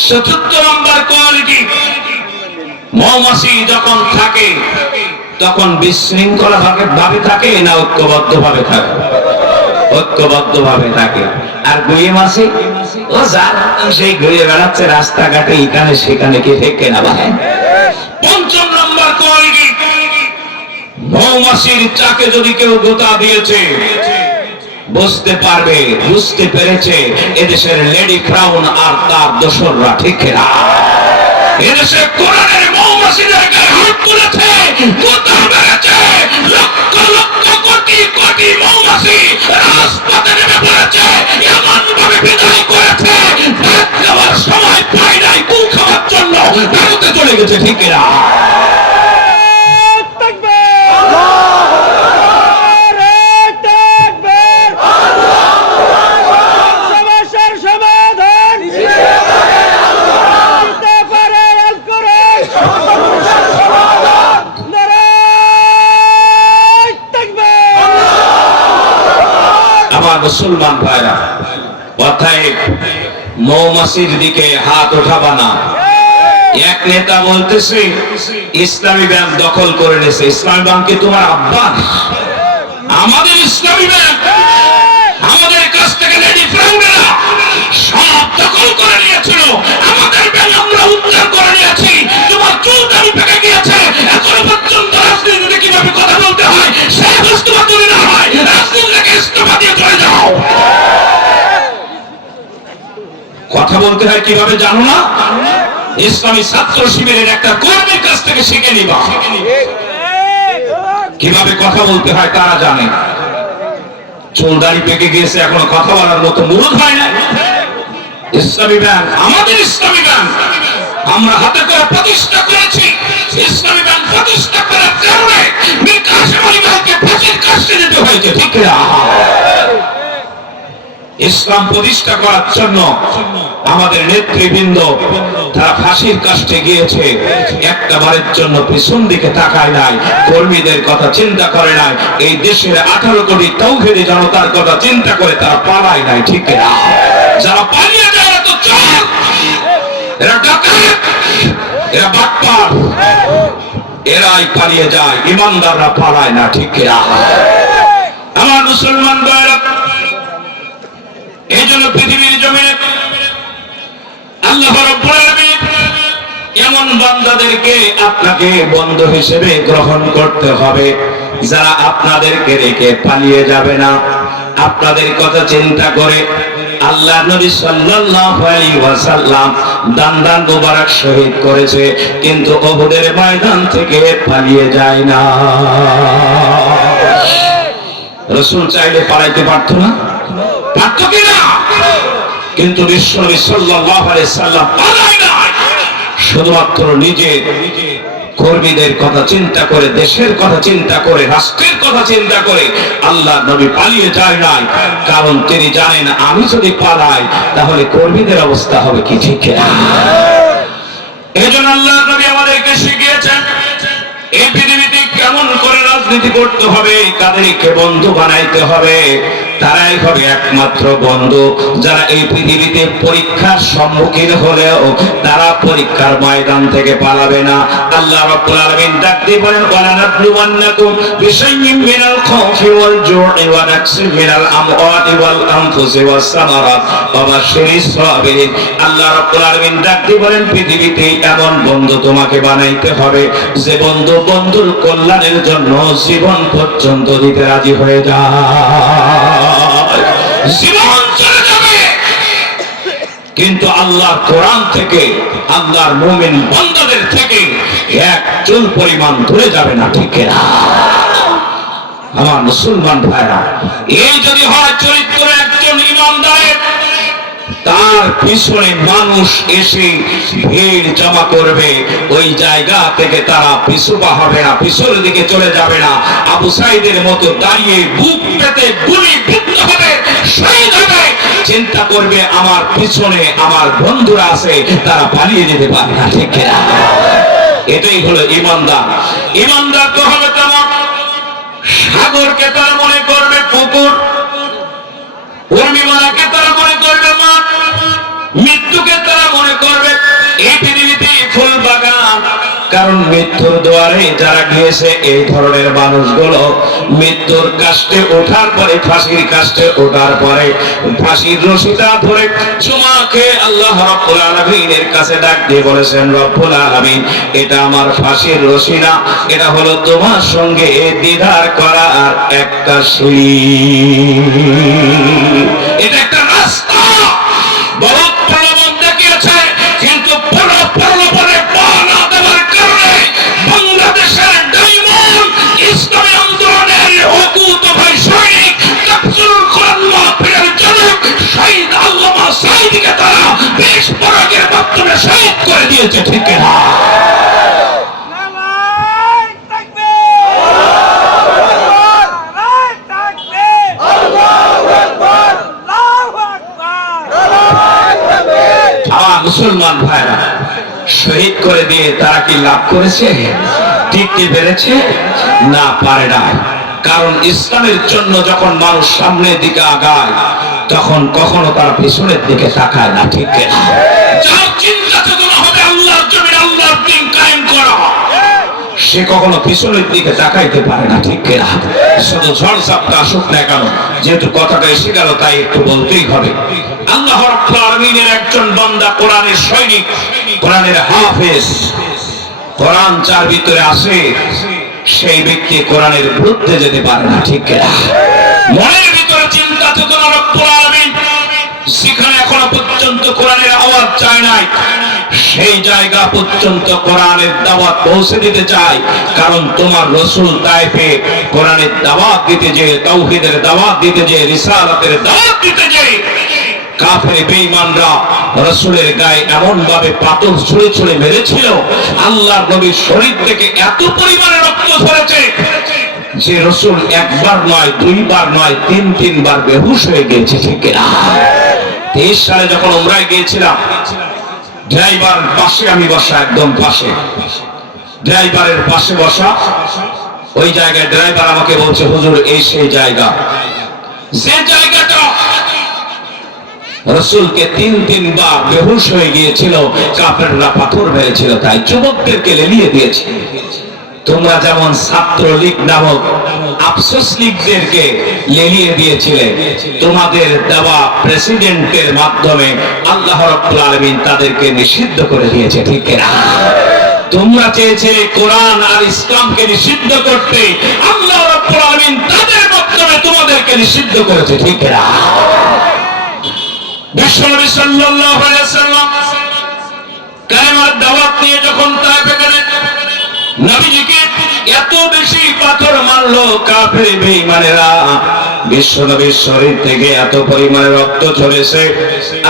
৪র্থ নম্বর কোয়ালিটি, মৌমাছি যখন থাকে তখন বিশৃঙ্খলা ভাবে থাকে না ঐক্যবদ্ধ ভাবে থাকে? ঐক্যবদ্ধ ভাবে থাকে। আর গুয়ে মাছি ও যার সেই ঘুরে বেড়াচ্ছে রাস্তাঘাটে, এখানে সেখানে, কি থেকে না ভাই? ৫ম নম্বর কোয়ালিটি, মৌমাছির চাকে যদি কেউ গোতা দিয়েছে, বুঝতে পারবে, বুঝতে পেরেছে এদেশের লেডি ক্রাউন আর তার দোসররা, ঠিক না? এদেশে কোরআনের মৌমাছিদের গায়ে হাত তুলেছে, গোতা মেরেছে, লক্ষ লক্ষ কোটি কোটি মৌমাছি রাজপথে নেমে পড়েছে, এমন ভাবে বিদায় করেছে, ভাত খাওয়ার সময় পায় নাই, কুল খাওয়ার জন্য ভারতে চলে গেছে, ঠিক না? মুসলমান ভাইরা, অতএব মৌমাছির দিকে হাত ওঠাবা না। এক নেতা বলতেছে ইসলামী ব্যাংক দখল করে নিয়েছে। ইসলামী ব্যাংক কি তোমার আব্বা? আমাদের ইসলামী ব্যাংক আমাদের কাছ থেকে লেডি ফ্রাউন্ডেরা সব দখল করে নিয়েছিল, আমাদের ব্যাংক আমরা উদ্ধার করে নিয়েছি। তোমার চুল দাড়ি পেকে গিয়েছে, এখনো পর্যন্ত রাজনীতিতে কিভাবে কথা বলতে হয় সেই ইস্তফা তুলে না হয়, রাজনীতি থেকে ইস্তফা দিয়ে চলে যাও। কথা বলতে হয় কিভাবে জানো না? ইসলামী ছাত্র শিবিরের একটা কর্মীর কাছ থেকে শিখে নিবা কিভাবে কথা বলতে হয়, তারা জানে। চুল দাড়ি পেকে গিয়েছে, এখনো কথা বলার মতো মুরুদ হয় না। ইসলামী ব্যাংক আমাদের ইসলামী ব্যাংক আমরা হাতে করে প্রতিষ্ঠা করেছি। ইসলামী ব্যাংক প্রতিষ্ঠা করার কারণে মীর কাসেম আলী ভাইকে ফাঁসির কাস্টে যেতে হয়েছে, ঠিক না? ইসলাম প্রতিষ্ঠা করার জন্য আমাদের নেতৃবৃন্দ তারা ফাঁসির কাস্টে গিয়েছে, একটা বারের জন্য পিছন দিকে তাকায় নাই, কর্মীদের কথা চিন্তা করে নাই, এই দেশের 18 কোটি তাওহীদি জনতার কথা চিন্তা করে তারা পালায় নাই, ঠিক না? যারা পালিয়ে যায় এরা তো চোর, এরা ডাকাত, এরা বাটপার, এরাই পালিয়ে যায়, ইমানদাররা পালায় না, ঠিক না? আমার মুসলমান ভাইরা, এই জন্য পৃথিবীর জমিনে আল্লাহ রাব্বুল আলামিন এমন বান্দাদেরকে আপনাকে বন্ধু হিসেবে গ্রহণ করতে হবে যারা আপনাদেরকে রেখে পালিয়ে যাবে না। আপনাদের কথা চিন্তা করে আল্লাহ নবী সাল্লাল্লাহু আলাইহি ওয়াসাল্লাম দান মুবারক শহীদ করেছে, কিন্তু উহুদের ময়দান থেকে পালিয়ে যায় না। রাসূল চাইলে পালাইতে পারতো না? পারতো কি না? কিন্তু বিশ্বনবী সাল্লাল্লাহু আলাইহি সাল্লাম পালায় না, শুধুমাত্র নিজের কর্মীদের কথা চিন্তা করে, দেশের কথা চিন্তা করে, রাষ্ট্রের কথা চিন্তা করে আল্লাহ নবী পালিয়ে যায় নাই। কারণ তিনি জানেন আমি যদি পালাই তাহলে কর্মীদের অবস্থা হবে কি, ঠিক না? এজন্য আল্লাহ নবী আমাদেরকে শিখিয়েছেন এই পৃথিবীতে কেমন করে রাজনীতি করতে হবে, কাদেরকে বন্ধু বানাইতে হবে। তারাই হবে একমাত্র বন্ধু যারা এই পৃথিবীতে পরীক্ষার সম্মুখীন হলেও তারা পরীক্ষার ময়দান থেকে পালাবে না। আল্লাহ রাব্বুল আলামিন ডাক দিয়ে বলেন, ওয়ালানাবলুওয়ান্নাকুম বিশাইইম মিনাল খাউফি ওয়াল জু'i ওয়া নাকসিম মিনাল আমওয়ালি ওয়াল আনফুসি ওয়াস সামারাত ওয়া বাশশিরিস সাবিরিন। আল্লাহ রাব্বুল আলামিন ডাক দিয়ে বলেন, পৃথিবীতে এমন বন্ধু তোমাকে বানাইতে হবে যে বন্ধু বন্ধুর কল্যাণের জন্য জীবন পর্যন্ত দিতে রাজি হয়ে যায়। জীবন চলে যাবে কিন্তু আল্লাহর কোরআন থেকে, আল্লাহর মুমিন বান্দাদের থেকে এক চুল পরিমাণ দূরে যাবে না, ঠিক না? আমার মুসলমান ভাইরা, এই যদি হয় চরিত্র একজন ইমানদারের, তার পিছনে মানুষ এসে ভিড় জমা করবে, ওই জায়গা থেকে তারা পিছু পা হবে না, পিছনের দিকে চলে যাবে না। আবু সাইদের মতো দাঁড়িয়ে বুক পেতে গুলি বিদ্ধ হবে, শহীদ হবে, চিন্তা করবে আমার পিছনে আমার বন্ধুরা আছে, তারা পালিয়ে যেতে পারে না, ঠিক না? এটাই হলো ইমানদার। ইমানদার তো হবে তেমন, সাগরকে তারা মনে করবে পুকুর, উর্মিমালাকে তারা মনে করবে মাঠ, মৃত্যুকে তারা মনে করবে এই পৃথিবীতে ফুল বাগান। কারণ মৃত্যুর দুয়ারে যারা গিয়েছে এই ধরনের মানুষগুলো মৃত্যুর কাষ্টে ওঠার পরে, ফাঁসির কাষ্টে ওঠার পরে ফাঁসির রশিটা ধরে চুমা খেয়ে আল্লাহ রাব্বুল আলামিনের কাছে ডাক দিয়ে বলেছেন, রব্বুল আলামিন, এটা আমার ফাঁসির রশি না, এটা হলো তোমার সঙ্গে দিদার করার একটা সিঁড়ি, এটা একটা রাস্তা। বহুত প্রলোভন দেখিয়েছে, কিন্তু প্রলোভনে পা না দেওয়ার কারণে বাংলাদেশের ডায়মন্ড ইসলামী আন্দোলনের অকুত ভাই সৈনিক কাফসুল কোরআন মাহফিলের জনক শহীদ আল্লামা সাঈদীকে তারা বিস্ফোরকের মাধ্যমে শহীদ করে দিয়েছে, ঠিক না? মুসলমান ভাইরা, শহীদ করে দিয়ে তারা কি লাভ করেছে? টিকতে পেরেছে না, পারে না। কারণ ইসলামের জন্য যখন মানুষ সামনের দিকে আগায় তখন কখনো তার পিছনের দিকে তাকায় না, ঠিক না? যার চিন্তা চেতনা হবে আল্লাহর জমিনে আল্লাহর দ্বীন কায়েম করা, সে কখনো পিছনের দিকে তাকাইতে পারে না, ঠিক না? শুধু ঝড় ঝাপটা আসুক না কেন, যেহেতু কথাটা এসে গেল তাই একটু বলতেই হবে। আল্লাহ রাব্বুল আলামিনের একজন বান্দা, কোরআনের সৈনিক, কোরআনের হাফেজ, কোরআন যার ভিতরে আসে সেই ব্যক্তি কোরআনের বিরুদ্ধে যেতে পারে না, ঠিক না? মনের ভিতরে চিন্তা চেতনা রব্বুল আলামিন সেখানে এখনো পর্যন্ত কোরআনের আওয়াজ চায় নাই, সেই জায়গা পর্যন্ত কোরআনের দাওয়াত পৌঁছে দিতে চাই। কারণ তোমার রাসূল তায়েফে কোরআনের দাওয়াত দিতে যে, তাওহীদের দাওয়াত দিতে যে, রিসালাতের দাওয়াত দিতে যে, কাফের বেঈমানরা রাসূলের গায়ে এমন ভাবে পাথর ছুঁড়ে ছুঁড়ে মেরেছিল, আল্লাহর নবীর শরীর থেকে এত পরিমাণে রক্ত ঝরেছে যে রাসূল একবার নয়, দুইবার নয়, তিনবার বেহুশ হয়ে গিয়েছে, ঠিক না? 23 সালে যখন উমরায় গিয়েছিলাম, ড্রাইভার পাশে আমি বসা, একদম পাশে, ড্রাইভারের পাশে বসা, ওই জায়গায় ড্রাইভার আমাকে বলছে, হুজুর এই সেই জায়গা, যে জায়গাটা রাসূলকে তিনবার বেহুশ হয়ে গিয়েছিল, কাফেররা পাথর মেরেছিল, তাই যুবকদেরকে লেলিয়ে দিয়েছে। তোমরা যেমন ছাত্রলীগ নামক আফসোস লীগদেরকে লেলিয়ে দিয়েছিলে, তোমাদের দেওয়া প্রেসিডেন্টের মাধ্যমে আল্লাহ রাব্বুল আলামিন তাদেরকে নিষিদ্ধ করে দিয়েছে, ঠিক না? তোমরা চেয়েছিলে কোরআন আর ইসলামকে নিষিদ্ধ করতে, আল্লাহ রাব্বুল আলামিন তাদের মাধ্যমে তোমাদেরকে নিষিদ্ধ করেছে, ঠিক না? বিশ্বনবী সাল্লাল্লাহু আলাইহি ওয়াসাল্লাম কালেমার দাওয়াত নিয়ে যখন তায়েফে গেলেন, নবীজিকে এত বেশি পাথর মারলো কাফের বেঈমানেরা, বিশ্বনবীর শরীর থেকে এত পরিমাণে রক্ত ঝরেছে,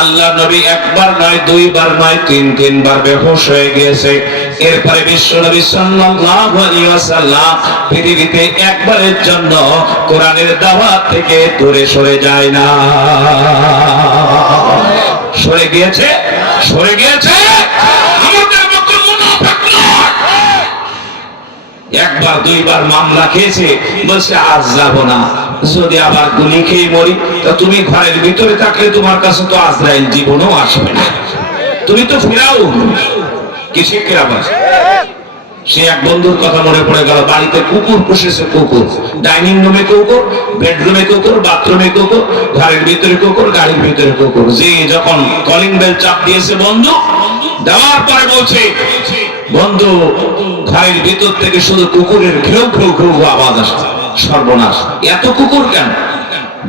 আল্লাহ নবী একবার নয়, দুইবার নয়, তিনবার বেহুশ হয়ে গিয়েছে। এরপরে বিশ্বনবী সাল্লাল্লাহু আলাইহি ওয়াসাল্লাম পৃথিবীতে একবারের জন্য কোরআনের দাওয়াত থেকে দূরে সরে যায় না। সরে গিয়েছে, সরে গিয়েছে। আমাদের মতো মুনাফিক নয়। একবার দুইবার মামলা খেয়েছে, বলছে আজ যাব না, যদি আবার গুলি খেয়ে মরি, তা তুমি ঘরের ভিতরে থাকলে তোমার কাছে তো আজরাইল জীবনও আসবে না, তুমি তো ফিরাউন। কি শিক্ষা আছে? সে এক বন্ধুর কথা মনে পড়ে গেল, বাড়িতে কুকুর পুষেছে, কুকুর, ডাইনিং রুমে কুকুর, বেডরুমে কুকুর, বাথরুমে কুকুর, ঘরের ভিতরে কুকুর, গাড়ির ভিতরে কুকুর। যে যখন কলিং বেল চাপ দিয়েছে বন্ধু, দেওয়ার পরে বলছে, বন্ধু ঘরের ভিতর থেকে শুধু কুকুরের ঘেউ ঘেউ ঘেউ আওয়াজ আসছে, সর্বনাশ, এত কুকুর কেন?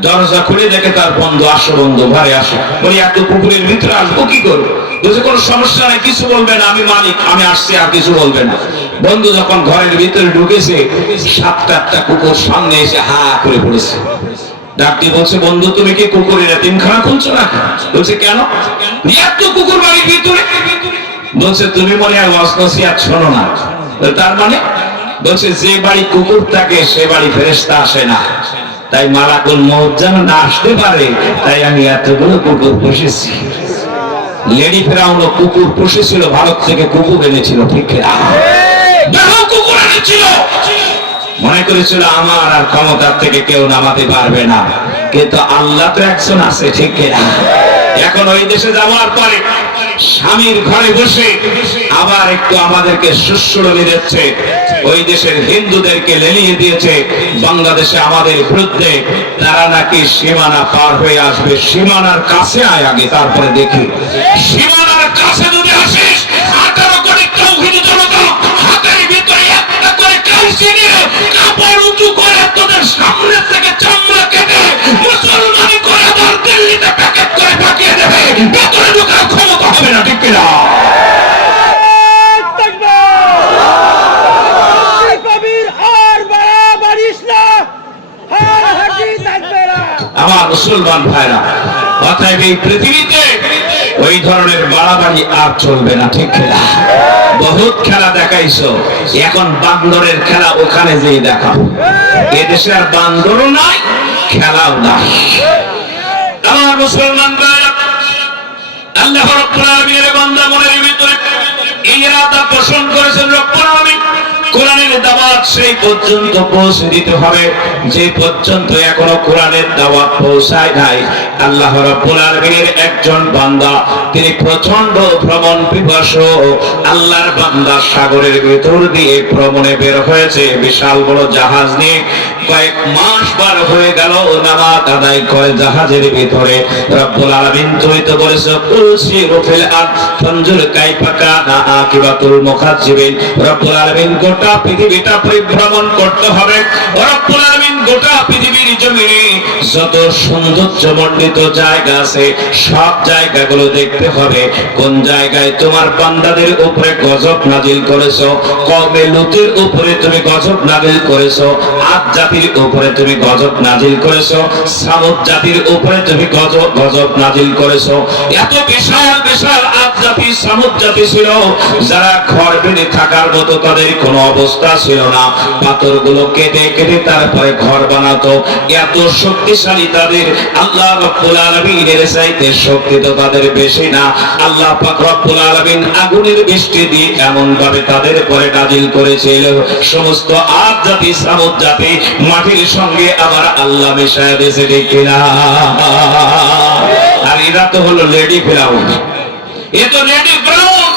দরজা খুলে দেখে তার বন্ধু, আসো বন্ধু ঘরে আসো। বলি এত কুকুরের ভিতরে আসবো কি করবো? বলছে কোনো সমস্যা নাই, কিছু বলবে না, আমি মালিক, আমি আসছি, আর কিছু বলবে না। বন্ধু যখন ঘরের ভিতরে ঢুকেছে, 7-8টা কুকুর সামনে এসে হা করে পড়েছে। ডাক দিয়ে বলছে, বন্ধু তুমি কি কুকুরের এতিমখানা খুলছো না? বলছে কেন? এত কুকুর বাড়ির ভিতরে। বলছে তুমি মনে হয় ওয়াজ নসিহত শোনো না। তার মানে? বলছে যে বাড়ি কুকুর থাকে সে বাড়ি ফেরেশতা আসে না, তাই মালাকুল মউত যেন না আসতে পারে তাই আমি এতগুলো কুকুর পুষেছি। লেডি ফেরাউনও কুকুর পুষেছিল, ভারত থেকে কুকুর এনেছিল, ঠিক না? দেখো কুকুর এনেছিল, মনে করেছিল আমার আর ক্ষমতার থেকে কেউ নামাতে পারবে না, কিন্তু আল্লাহ তো একজন আছে, ঠিক না? এখন ওই দেশে যাওয়ার পরে স্বামীর ঘরে বসে আবার একটু আমাদেরকে সুশ্রুড়ি দিচ্ছে, ওই দেশের হিন্দুদেরকে লেলিয়ে দিয়েছে বাংলাদেশে আমাদের বিরুদ্ধে। তারা নাকি সীমানা পার হয়ে আসবে, সীমানার কাছে আয় আগে, তারপরে দেখি। সীমানার কাছে যদি আসিস 18 কোটি তৌহিদি জনতা হাতের ভিতরে একটা করে কাউসি নিয়ে কাপড় উঁচু করে তোদের সামনে থেকে চামড়া কেটে মুসলমানি করে আবার দিল্লিতে প্যাকেট করে পাঠিয়ে দেবে, ভেতরে ঢোকার ক্ষমতা হবে না, ঠিক কিনা? আমার মুসলমান ভাইরা, অতএব এই পৃথিবীতে ওই ধরনের বাড়াবাড়ি আর চলবে না, ঠিক না? বহুত খেলা দেখাইছো, এখন বান্দরের খেলা ওখানে যেই দেখাও। এদেশে আর বান্দরও নাই, খেলাও নাই। আমার মুসলমান ভাইরা, আল্লাহ রাব্বুল আলামিনের বান্দা মনের ভিতরে এই ইরাদা পোষণ করেছেন, রব্বুল আলামিন কোরআনের দাওয়াত সেই পর্যন্ত পৌঁছে দিতে হবে যে পর্যন্ত এখনো কোরআনের দাওয়াত পৌঁছায় নাই। আল্লাহ রাব্বুল আলামিনের একজন বান্দা, তিনি প্রচন্ড ভ্রমণ পিপাসু। আল্লাহর বান্দা সাগরের ভেতর দিয়ে ভ্রমণে বের হয়েছে বিশাল বড় জাহাজ নিয়ে। কয়েক মাস পার হয়ে গেল, নামাজ আদায় করে জাহাজের ভিতরে। রব্বুল আলামিন তুইত বলেছে, কুলসি রুফিল আদ ফানজুর কাইফা কানা আকিবাতুল মুকাজ্জিবিন। রব্বুল আলামিন গোটা পৃথিবীটা পরিভ্রমণ করতে হবে। রব্বুল আলামিন গোটা পৃথিবীর জমিনে যত সৌন্দর্যমণ্ডিত জায়গা আছে সব জায়গাগুলো দেখতে হবে। কোন জায়গায় তোমার বান্দাদের উপরে গজব নাজিল করেছো, কওমে লূতের উপরে তুমি গজব নাজিল করেছো, আদ জাতির উপরে তুমি গজব নাজিল করেছো, সামুদ জাতির উপরে তুমি গজব নাজিল করেছো। এত বিশাল বিশাল আদ জাতি সামুদ জাতি ছিল, যারা ঘর বেঁধে থাকার মতো তাদের কোনো অবস্থা ছিল না। পাথরগুলো কেটে কেটে তারপরে ঘর বানাতো। এত শক্তিশালী তাদের। আল্লাহ রাব্বুল আলামিনের চাইতে শক্তি তো তাদের বেশি না। আল্লাহ পাক রব্বুল আলামিন আগুনের বৃষ্টি দিয়ে এমন ভাবে তাদের উপরে নাজিল করেছিল, সমস্ত আদ জাতি সামুদ জাতি মাটির সঙ্গে আবার আল্লাহ মিশায় দিয়েছে, ঠিক কিনা? আর এরা তো হলো লেডি ফেরাউন, এ তো লেডি ফেরাউন।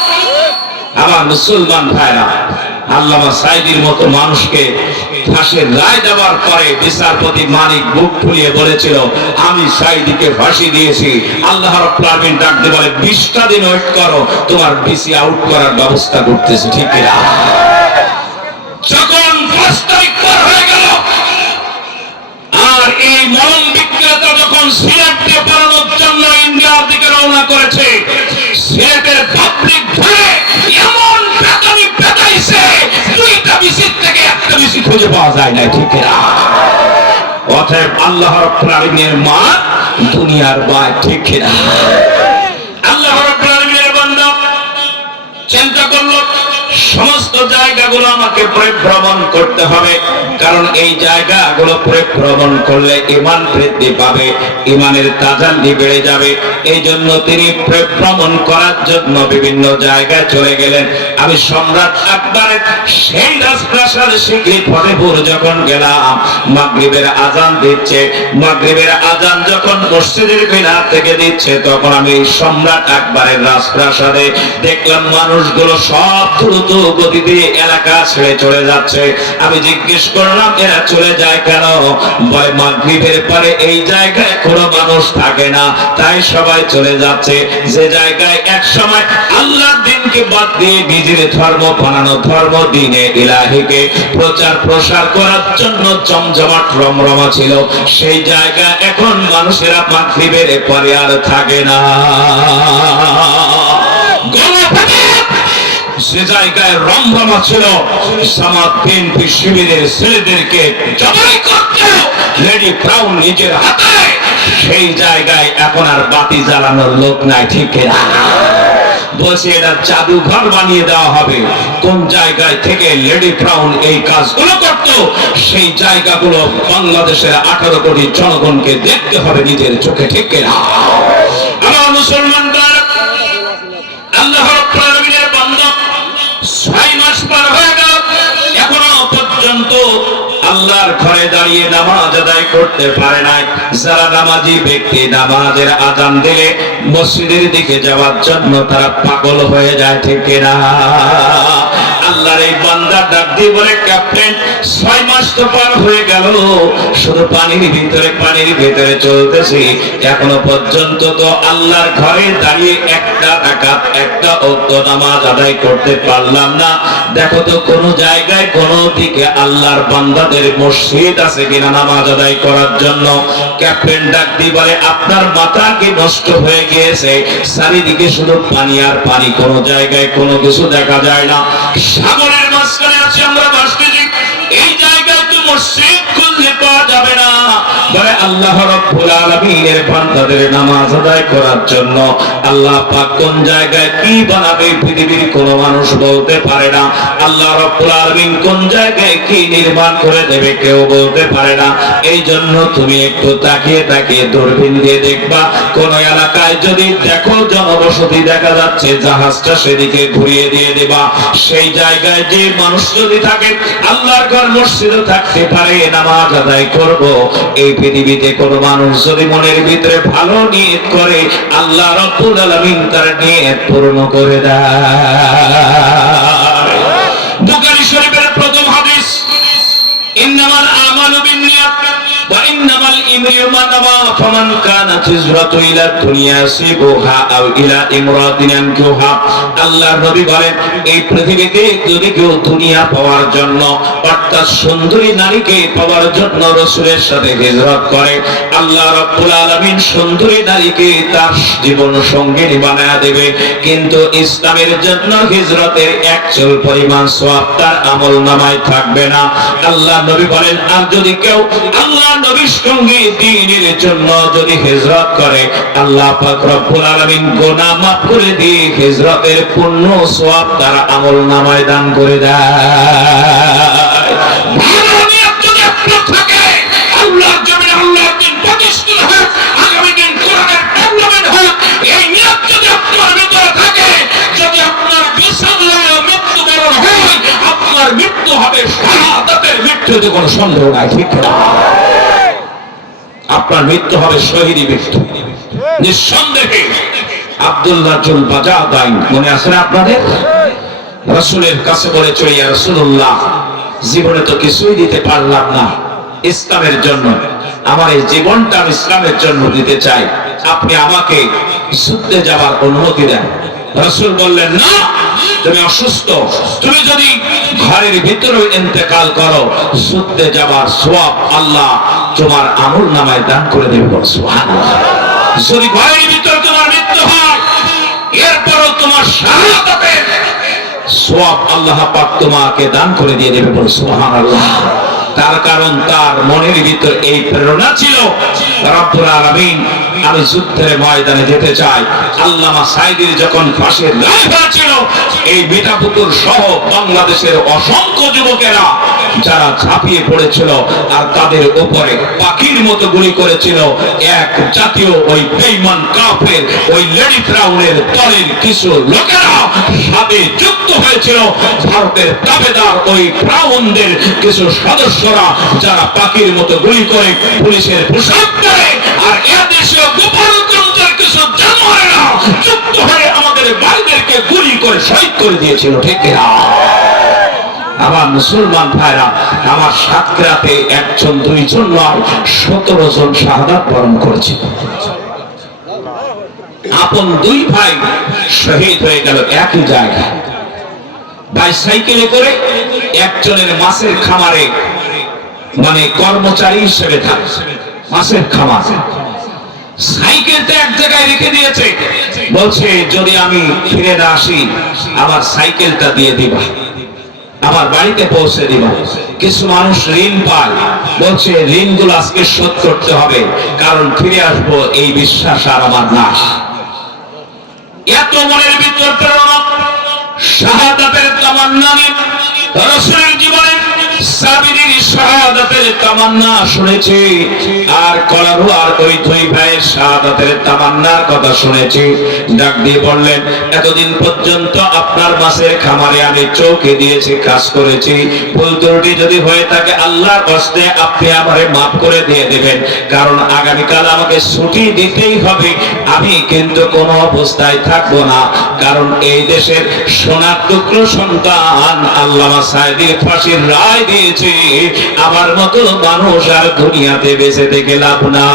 আমার মুসলমান ভাইরা, আল্লামা সাঈদীর মতো মানুষকে ফাঁসির রায় দেওয়ার পরে বিচারপতি মানিক বুক ফুলিয়ে বলেছিল, আমি সাঈদীকে ফাঁসি দিয়েছি। আল্লাহ রাব্বুল আলামিন ডাক দিয়ে বলে, 20টা দিন ওয়েট করো, তোমার বিসি আউট করার ব্যবস্থা করতেছি, ঠিক কিনা? যখন 5 তারিখ পার হয়ে গেল আর এই মলম বিক্রেতা যখন সিলেট দিয়ে পালানোর জন্য ইন্ডিয়ার দিকে রওনা করেছে, সিলেটের পাবলিক ধরে এমন বেতানি বেতাইছে, 2টা বিসির থেকে একটা বিসি খুঁজে পাওয়া যায় না, ঠিক না? অতএব আল্লাহ রাব্বুল আলামিনের মা দুনিয়ার বাই, ঠিক না? আল্লাহ রাব্বুল আলামিনের বান্দা চিন্তা করলো, সমস্ত জায়গাগুলো আমাকে পরিভ্রমণ করতে হবে, কারণ এই জায়গাগুলো পরিভ্রমণ করলে ঈমান বৃদ্ধি পাবে, ঈমানের তাজাল্লি বেড়ে যাবে। এই জন্য তিনি পরিভ্রমণ করার জন্য বিভিন্ন জায়গায় চলে গেলেন। আমি সম্রাট আকবরের সেই রাজপ্রাসাদ শিকলি ফতেপুর যখন গেলাম, মাগরিবের আজান দিচ্ছে। মাগরিবের আজান যখন মসজিদের মিনার থেকে দিচ্ছে, তখন আমি সম্রাট আকবরের রাজপ্রাসাদে দেখলাম মানুষগুলো সব দ্রুত গতিতে এলাকা ছেড়ে চলে যাচ্ছে। আমি জিজ্ঞেস করলাম, এরা চলে যায় কেন? বলে মাগরিবের পরে এই জায়গায় কোনো মানুষ থাকে না, তাই সবাই চলে যাচ্ছে। যে জায়গায় এক সময় আল্লাহর দিনকে বাদ দিয়ে নিজের ধর্ম বানানো, ধর্ম দিনে ইলাহিকে প্রচার প্রসার করার জন্য জমজমাট রমরমা ছিল, সেই জায়গা এখন মানুষেরা মাগরিবের পরে আর থাকে না। সে জায়গায় রমরমা ছিল, জামাত বিএনপি শিবিরের ছেলেদেরকে জবাই করত লেডি ব্রাউন নিজের হাতে। সেই জায়গায় এখন আর বাতি জ্বালানোর লোক নাই, ঠিক না? বসে এটা জাদুঘর বানিয়ে দেওয়া হবে। কোন জায়গায় থেকে লেডি ব্রাউন এই কাজগুলো করত, সেই জায়গাগুলো বাংলাদেশের 18 কোটি জনগণকে দেখতে হবে নিজের চোখে, ঠিক না? আমার মুসলমানরা, আল্লাহ রাব্বুল আলামিনের বান্দা, 6 মাস পার হয়ে গেল, এখনো পর্যন্ত আল্লাহর ঘরে দাঁড়িয়ে নামাজ আদায় করতে পারে না। যারা নামাজি ব্যক্তি নামাজের আযান দিলে মসজিদের দিকে যাওয়ার জন্য তারা পাগল হয়ে যায়, ঠিক না? আল্লাহর এই বান্দা ডাক দিয়ে বলে, ক্যাপ্টেন 6 মাস তো পার হয়ে গেল, শুধু পানির ভিতরে চলতেছি, এখনো পর্যন্ত তো আল্লাহর ঘরে দাঁড়িয়ে একটা রাকাত, একটা ওয়াক্ত নামাজ আদায় করতে পারলাম না। দেখো তো কোন জায়গায় কোন দিকে আল্লাহর বান্দাদের মসজিদ আছে কিনা নামাজ আদায় করার জন্য। ক্যাপ্টেন ডাক দিয়ে বলে, আপনার মাথা কি নষ্ট হয়ে গিয়েছে? চারিদিকে শুধু পানি আর পানি, কোন জায়গায় কোনো কিছু দেখা যায় না। সাগরের মাঝখানে আছি আমরা, ভাসতেছি, এই জায়গায় তো মসজিদ খুঁজে পাওয়া যাবে না। বলে আল্লাহ রাব্বুল আলামিনের বান্দাদের নামাজ আদায় করার জন্য আল্লাহ পাক কোন জায়গায় কি বানাবে পৃথিবীর কোনো মানুষ বলতে পারে না। আল্লাহ রাব্বুল আলামিন কোন জায়গায় কি নির্মাণ করে দেবে কেউ বলতে পারে না। এই জন্য তুমি একটু তাকিয়ে তাকিয়ে দূরবীন দিয়ে দেখবা, কোন এলাকায় যদি দেখো জনবসতি দেখা যাচ্ছে, জাহাজটা সেদিকে ঘুরিয়ে দিয়ে দেবা। সেই জায়গায় যে মানুষ যদি থাকে, আল্লাহর ঘর মসজিদও থাকতে পারে, নামাজ আদায় করব। এই পৃথিবীতে কোন মানুষ যদি মনের ভিতরে ভালো নিয়ত করে, আল্লাহ রাব্বুল আলামিন তার নিয়ত পূর্ণ করে দেয়। বুখারী শরীফের প্রথম হাদিস, ইন্নামাল আমালু বিন্নিয়াত ওয়া ইন্নামাল ইমরিউ মা নাওয়া ফামান কানাত হিজরাতু ইলা দুনিয়া সিবুহা আও ইলা ইমরাতিন ইয়ানকুহা। আল্লাহর নবী বলেন, এই পৃথিবীতে যদি কেউ দুনিয়া পাওয়ার জন্য, অর্থাৎ সুন্দরী নারীকে পাওয়ার জন্য রাসূলের সাথে হিজরত করে, আল্লাহ রাব্বুল আলামিন সুন্দরী নারীকে তার জীবন সঙ্গিনী বানায়া দেবে। কিন্তু ইসলামের জন্য হিজরতের এক চুল পরিমাণ সওয়াব তার আমলনামায় থাকবে না। আল্লাহ নবী বলেন, আর যদি কেউ আল্লাহ নবীর সঙ্গে দ্বীনের জন্য যদি হিজরত করে, আল্লাহ পাক রব্বুল আলামিন গুনাহ মাফ করে দিয়ে হিজরতের পূর্ণ সওয়াব তার আমলনামায় দান করে দেয়। ভালো নিয়ত যদি আপনার থাকে, আল্লাহর জমিনে আল্লাহর দ্বীন প্রতিষ্ঠিত হয়, আগামী দিন কোরআনের ডেভেলপমেন্ট হয়, এই নিয়ত যদি আপনার ভিতরে থাকে, যদি আপনার বিশাল মৃত্যুবরণ হয়, আপনার মৃত্যু হবে শাহাদাতের মৃত্যুতে কোনো সন্দেহ নাই, ঠিক না? আপনার মৃত্যু হবে শহীদি মৃত্যু নিঃসন্দেহে। আব্দুল্লাহ জুল বাজাদাইন মনে আছে না আপনাদের? রাসূলের কাছে বলেছিল, ইয়া রাসূলুল্লাহ, জীবনে তো কিছুই দিতে পারলাম না ইসলামের জন্য, আমার এই জীবনটা আমি ইসলামের জন্য দিতে চাই, আপনি আমাকে যুদ্ধে যাওয়ার অনুমতি দেন। রাসূল বললেন, না, তুমি অসুস্থ, তুমি যদি ঘরের ভিতরে ইন্তেকাল করো, যুদ্ধে যাওয়ার সওয়াব আল্লাহ তোমার আমলনামায় দান করে দেবে। সুবহানাল্লাহ। যদি ঘরের ভিতরে তোমার মৃত্যু হয়, এরপরও তোমার শাহাদাতের সওয়াব আল্লাহ পাক তোমাকে দান করে দিয়ে দেবে। সুবহানাল্লাহ। তার কারণ তার মনের ভিতর এই প্রেরণা ছিল, রব্বুল আলামিন আমি যুদ্ধের ময়দানে যেতে চাই। আল্লামা সাঈদীর যখন ফাঁসির রায় হয়েছিল, এই মিঠাপুকুর সহ বাংলাদেশের অসংখ্য যুবকেরা যারা ঝাঁপিয়ে পড়েছিল আর তাদের উপরে পাখির মতো গুলি করেছিল, এক জাতীয় ওই বেঈমান কাফের ওই লেডি ফ্রাউনের দলের কিছু লোকেরা সাথে যুক্ত হয়েছিল। ভারতের দাবেদার ওই ফ্রাউনদের কিছু সদস্যরা যারা পাখির মতো গুলি করে পুলিশের পোশাক পরে, আর এদেশীয় গোপালগঞ্জের কিছু জানোয়ারেরা যুক্ত হয়ে আমাদের ভাইদেরকে গুলি করে শহীদ করে দিয়েছিল, ঠিক না? আমার মুসলমান ভাইরা, আমার সাতক্ষীরাতে একজন দুইজন নয় 17 জন শাহাদাত বরণ করেছিল। আপন দুই ভাই শহীদ হয়ে গেল একই জায়গায়। বাইসাইকেলে করে একজনের মাছের খামারে মানে কর্মচারী হিসেবে থাকে, মাছের খামার। সাইকেলটা এক জায়গায় রেখে দিয়েছে, বলছে যদি আমি ফিরে না আসি আমার সাইকেলটা দিয়ে দিবা, আমার বাড়িতে পৌঁছে দিবা। কিছু মানুষ ঋণ পায়, বলছে ঋণগুলো আজকে শোধ করতে হবে, কারণ ফিরে আসবো এই বিশ্বাস আর আমার না। এত মনের ভিতর প্রেরণা, শাহাদাতের তামান্না নিয়ে রাসূলের জীবনে সাবিরের শাহাদাতের তামান্না শুনেছি, আর কলারু আর ওই দুই ভাইয়ের শাহাদাতের তামান্নার কথা শুনেছি। ডাক দিয়ে বললেন, এতদিন পর্যন্ত আপনার মাছের খামারে আমি চৌকি দিয়েছি, কাজ করেছি, ভুল ত্রুটি যদি হয়ে থাকে আল্লাহর কষ্টে আপনি আমারে মাফ করে দিয়ে দেবেন, কারণ আগামীকাল আমাকে ছুটি দিতেই হবে, আমি কিন্তু কোনো অবস্থায় থাকবো না, কারণ এই দেশের সোনার টুকরো সন্তান আল্লামা সাঈদীর ফাঁসির রায় দিয়েছে, আমার মতো মানুষ আর দুনিয়াতে বেঁচে থেকে লাভ না।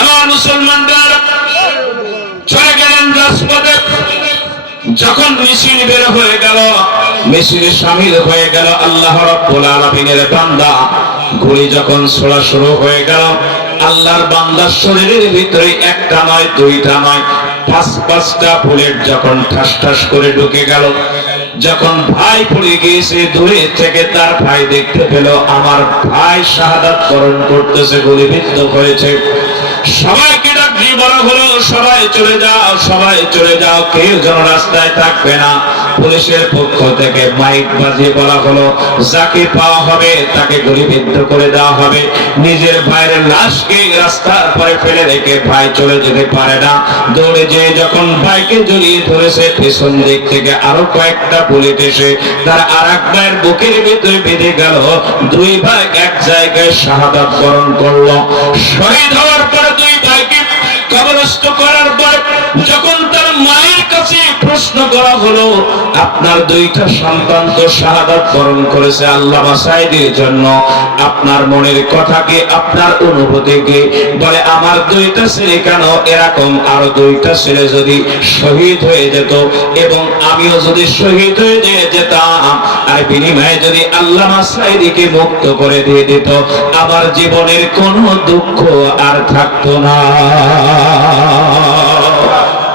আমার মুসলমানদের চলে গেলেন রাজপথে, যখন মিছিল বের হয়ে গেল, মিছিলে শামিল হয়ে গেল আল্লাহ রাব্বুল আলামিনের বান্দা, গুলি যখন ছোড়া শুরু হয়ে গেল, আল্লাহর বান্দার শরীরের ভিতরে একটা নয় দুইটা নয় পাঁচটা বুলেট যখন ঠাস ঠাস করে ঢুকে গেল, যখন ভাই পড়ে গিয়েছে, দূরে থেকে তার ভাই দেখতে পেল আমার ভাই শাহাদাত বরণ করতেছে, গুলিবিদ্ধ হয়েছে। সবাইকে ডাক দিয়ে বলা হলো, সবাই চলে যাও, সবাই চলে যাও, কেউ যেন রাস্তায় থাকবে না। পুলিশের পক্ষ থেকে মাইক বাজিয়ে বলা হলো, যাকে পাওয়া হবে তাকে গুলিবিদ্ধ করে দেওয়া হবে। নিজের ভাইয়ের লাশকে রাস্তার পরে ফেলে রেখে ভাই চলে যেতে পারে না। দৌড়ে যেয়ে যখন ভাইকে জড়িয়ে ধরেছে, পেছন দিক থেকে আরো কয়েকটা বুলেট এসে তার আর এক ভাইয়ের বুকের ভিতরে বেঁধে গেল। দুই ভাই এক জায়গায় শাহাদাত বরণ করলো। শহীদ হওয়ার পরে দুই ভাইকে কবরস্থ করার পর যখন তার মায়ের কাছে প্রশ্ন করা হলো, আপনার দুইটা সন্তান তো শাহাদাত বরণ করেছে আল্লামা সাঈদীর জন্য, আপনার মনের কথা কি, আপনার অনুভূতি কি? বলে আমার দুইটা ছেলে কেন, এরকম আরো দুইটা ছেলে যদি শহীদ হয়ে যেত এবং আমিও যদি শহীদ হয়ে যেতাম, আর বিনিময়ে যদি আল্লামা সাঈদীকে মুক্ত করে দিয়ে দিত, আমার জীবনের কোনো দুঃখ আর থাকতো না।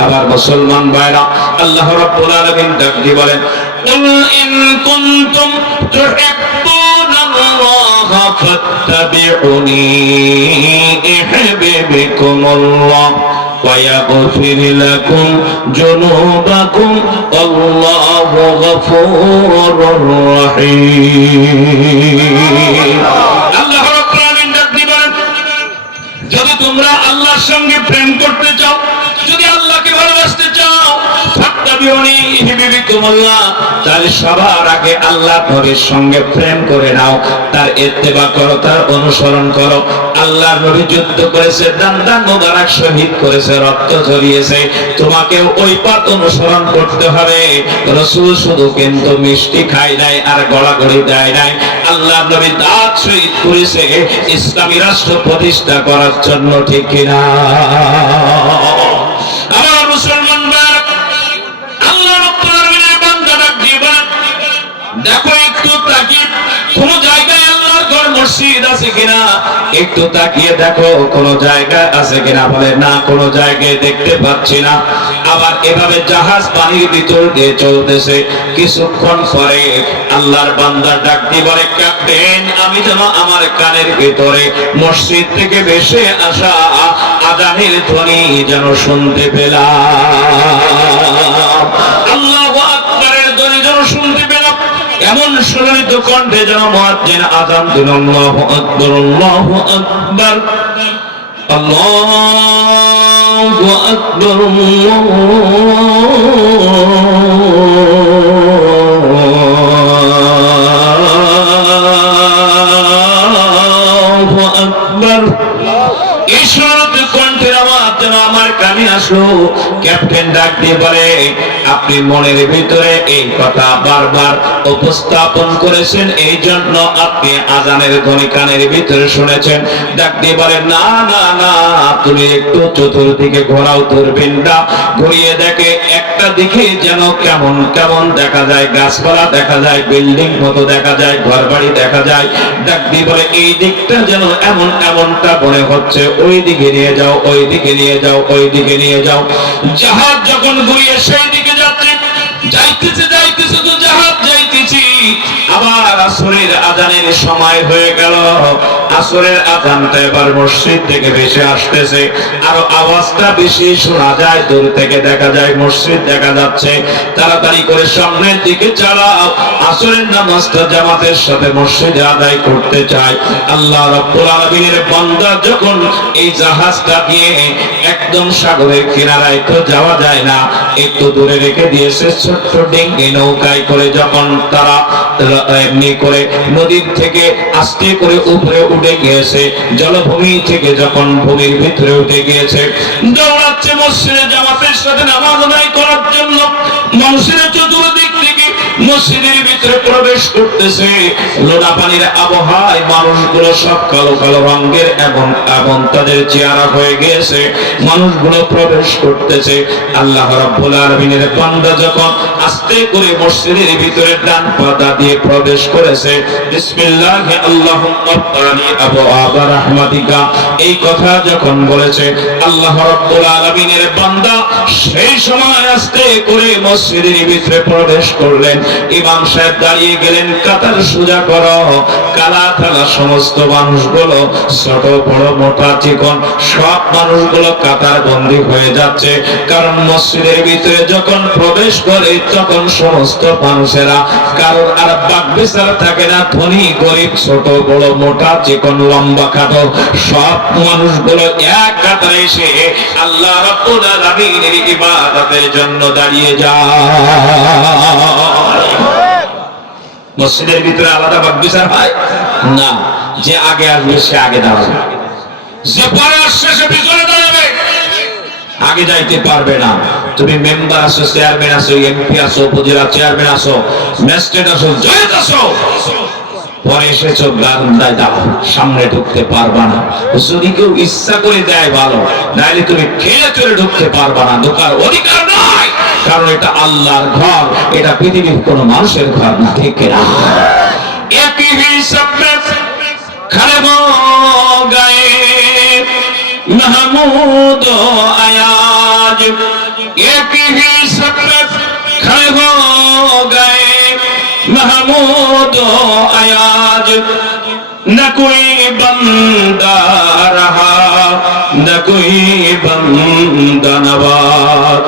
আবার মুসলমান ভাইরা, আল্লাহ রাব্বুল আলামিন ডাক দিয়ে বলেন, কুল ইন কুনতুম তুহিব্বুনাল্লাহ ফাত্তাবিউনি ইউহিব্বুকুমুল্লাহ ওয়া ইয়াগফির লাকুম যুনুবাকুম আল্লাহু গফুরুর রহিম। আল্লাহ রাব্বুল আলামিন ডাক দিয়ে বলেন, যদি তোমরা আল্লাহর সঙ্গে প্রেম করতে চাও, যদি আল্লাহকে ভালোবাসতে চাও, ফাত্তাবিউনি ইউহিব্বুকুমুল্লাহ, তাহলে সবার আগে আল্লাহর নবীর সঙ্গে প্রেম করে নাও, তার ইত্তেবা করো, তার অনুসরণ করো। আল্লাহর নবী যুদ্ধ করেছে, দান মোবারক শহীদ করেছে, রক্ত ঝরিয়েছে, তোমাকেও ওই পথ অনুসরণ করতে হবে। রাসূল শুধু কিন্তু মিষ্টি খায় নাই আর গড়াগড়ি দেয় নাই, আল্লাহর নবী দাঁত শহীদ করেছে ইসলামী রাষ্ট্র প্রতিষ্ঠা করার জন্য, ঠিক কিনা? আমার মুসলমান ভাইরা, আল্লাহ রাব্বুল আলামিনের বান্দা ডাক দিয়ে বলেন, দেখো একটু তাকিয়ে কোন জায়গায় আল্লাহর ঘর মসজিদ আছে কিনা, একটু তাকিয়ে দেখো কোন জায়গায় আছে কিনা। বলে না, কোন জায়গায় দেখতে পাচ্ছি না। আবার এভাবে জাহাজ পানির ভিতর দিয়ে চলতেছে। কিছুক্ষণ পরে আল্লাহর বান্দা ডাক দিয়ে বলে, ক্যাপ্টেন, আমি যেন আমার কানের ভিতরে মসজিদ থেকে ভেসে আসা আযানের ধ্বনি যেন শুনতে পেলাম, আল্লাহু আকবারের ধ্বনি যেন শুনতে পেলাম। এমন সুললিত কণ্ঠে যেন মুয়াজ্জিন আযান দিল, আল্লাহু আকবার, আল্লাহু আকবার, আল্লাহু আকবার, আল্লাহু আকবার। এই সুললিত কণ্ঠের আওয়াজ যেন আমার কানে আসলো। ক্যাপ্টেন ডাক দিয়ে বলে, আপনি মনের ভিতরে এই কথা বারবার উপস্থাপন করেছেন, এই জন্য আপনি আজানের ধ্বনি কানের ভিতরে শুনেছেন। ডাক দিয়ে বলেন, না না না, তুমি একটু চতুর্দিকে ঘোরাও দূরবীনটা, ঘুরিয়ে দেখে একটা দিকে যেন কেমন কেমন দেখা যায়, গাছপালা দেখা যায়, বিল্ডিং মতো দেখা যায়, ঘর বাড়ি দেখা যায়। ডাক দিয়ে বলে, এই দিকটা যেন এমন এমনটা মনে হচ্ছে, ওই দিকে নিয়ে যাও, ওই দিকে নিয়ে যাও, ওই দিকে নিয়ে যাও। জাহাজ যখন ঘুরিয়ে সেই দিকে যাচ্ছে, যাইতেছে যাইতেছে তো জাহাজ যাইতেছি, আবার আসরের আজানের সময় হয়ে গেল। আসরের আজানটা এবার মসজিদ থেকে ভেসে আসতেছে, আরো আওয়াজটা বেশি শোনা যায়, দূর থেকে দেখা যায় মসজিদ দেখা যাচ্ছে। তাড়াতাড়ি করে সামনের দিকে চালাও, আসরের নামাজটা জামাতের সাথে মসজিদে আদায় করতে চায়। আল্লাহ রাব্বুল আলামিনের বান্দা যখন এই জাহাজটা দিয়ে একদম সাগরের কিনারায় তো যাওয়া যায় না, একটু দূরে রেখে দিয়েছে ছোট্ট ডিঙ্গি নৌকায় করে, যখন তারা এমনি করে নদীর থেকে আস্তে করে উপরে উঠে গিয়েছে, জলভূমি থেকে যখন ভূমির ভিতরে উঠে গিয়েছে, দৌড়াচ্ছে মসজিদে জামাতের সাথে নামাজ আদায় করার জন্য। মসজিদের চতুর্দিক থেকে মসজিদের ভিতরে প্রবেশ করতেছে, লোনা পানির আবহাওয়ায় মানুষগুলো সব কালো কালো রঙের এবং তাদের চেহারা হয়ে গিয়েছে, মানুষগুলো প্রবেশ করতেছে। আল্লাহ রাব্বুল আলামিনের বান্দা যখন আস্তে করে মসজিদের ভিতরে ডান পা দিয়ে প্রবেশ করেছে, বিসমিল্লাহি আল্লাহুম্মা ফতানি আবওয়াবা রাহমাতিকা, এই কথা যখন বলেছে আল্লাহ রাব্বুল আলামিনের বান্দা, সেই সময় আস্তে করে মসজিদের ভিতরে প্রবেশ করলেন। ইমাম সাহেব দাঁড়িয়ে গেলেন, কাতার সোজা করো। কালা কালা সমস্ত মানুষগুলো, ছোট বড় মোটা চিকন সব মানুষগুলো কাতার বন্দী হয়ে যাচ্ছে, কারণ মসজিদের ভিতরে যখন প্রবেশ করে তখন সমস্ত মানুষেরা কারোর আর বাক বিচার থাকে না, ধনী গরিব ছোট বড় মোটা চিকন লম্বা খাটো সব মানুষগুলো এক কাতারে এসে আল্লাহ রাব্বুল আলামিনের ইবাদতের জন্য দাঁড়িয়ে যায়। মসজিদের ভিতরে আলাদা বাক বিচার হয় না, যে আগে আসবে সে আগে দাঁড়াবে, যে পরে আসছে সে পিছনে দাঁড়াবে, আগে যাইতে পারবে না। তুমি মেম্বার আছো, চেয়ারম্যান আছো, এমপি আছো, উপজেলা চেয়ারম্যান আছো, ম্যাজিস্ট্রেট আছো, জজ আছো, পরে এসেছো বারান্দায় দাঁড়াও, সামনে ঢুকতে পারবা না। যদি কেউ ইচ্ছা করে দেয় ভালো, নাইলে তুমি খেয়ে চলে ঢুকতে পারবা না, ঢোকার অধিকার নাই, কারণ এটা আল্লাহর ঘর, এটা পৃথিবীর কোন মানুষের ঘর না, ঠিক কিনা? একই হিসাব খালেব গায়ে महमूद आयाज, एक ही सबक खड़े हो गए महमूद आयाज, न कोई बंदा रहा न कोई बंदा नवाज।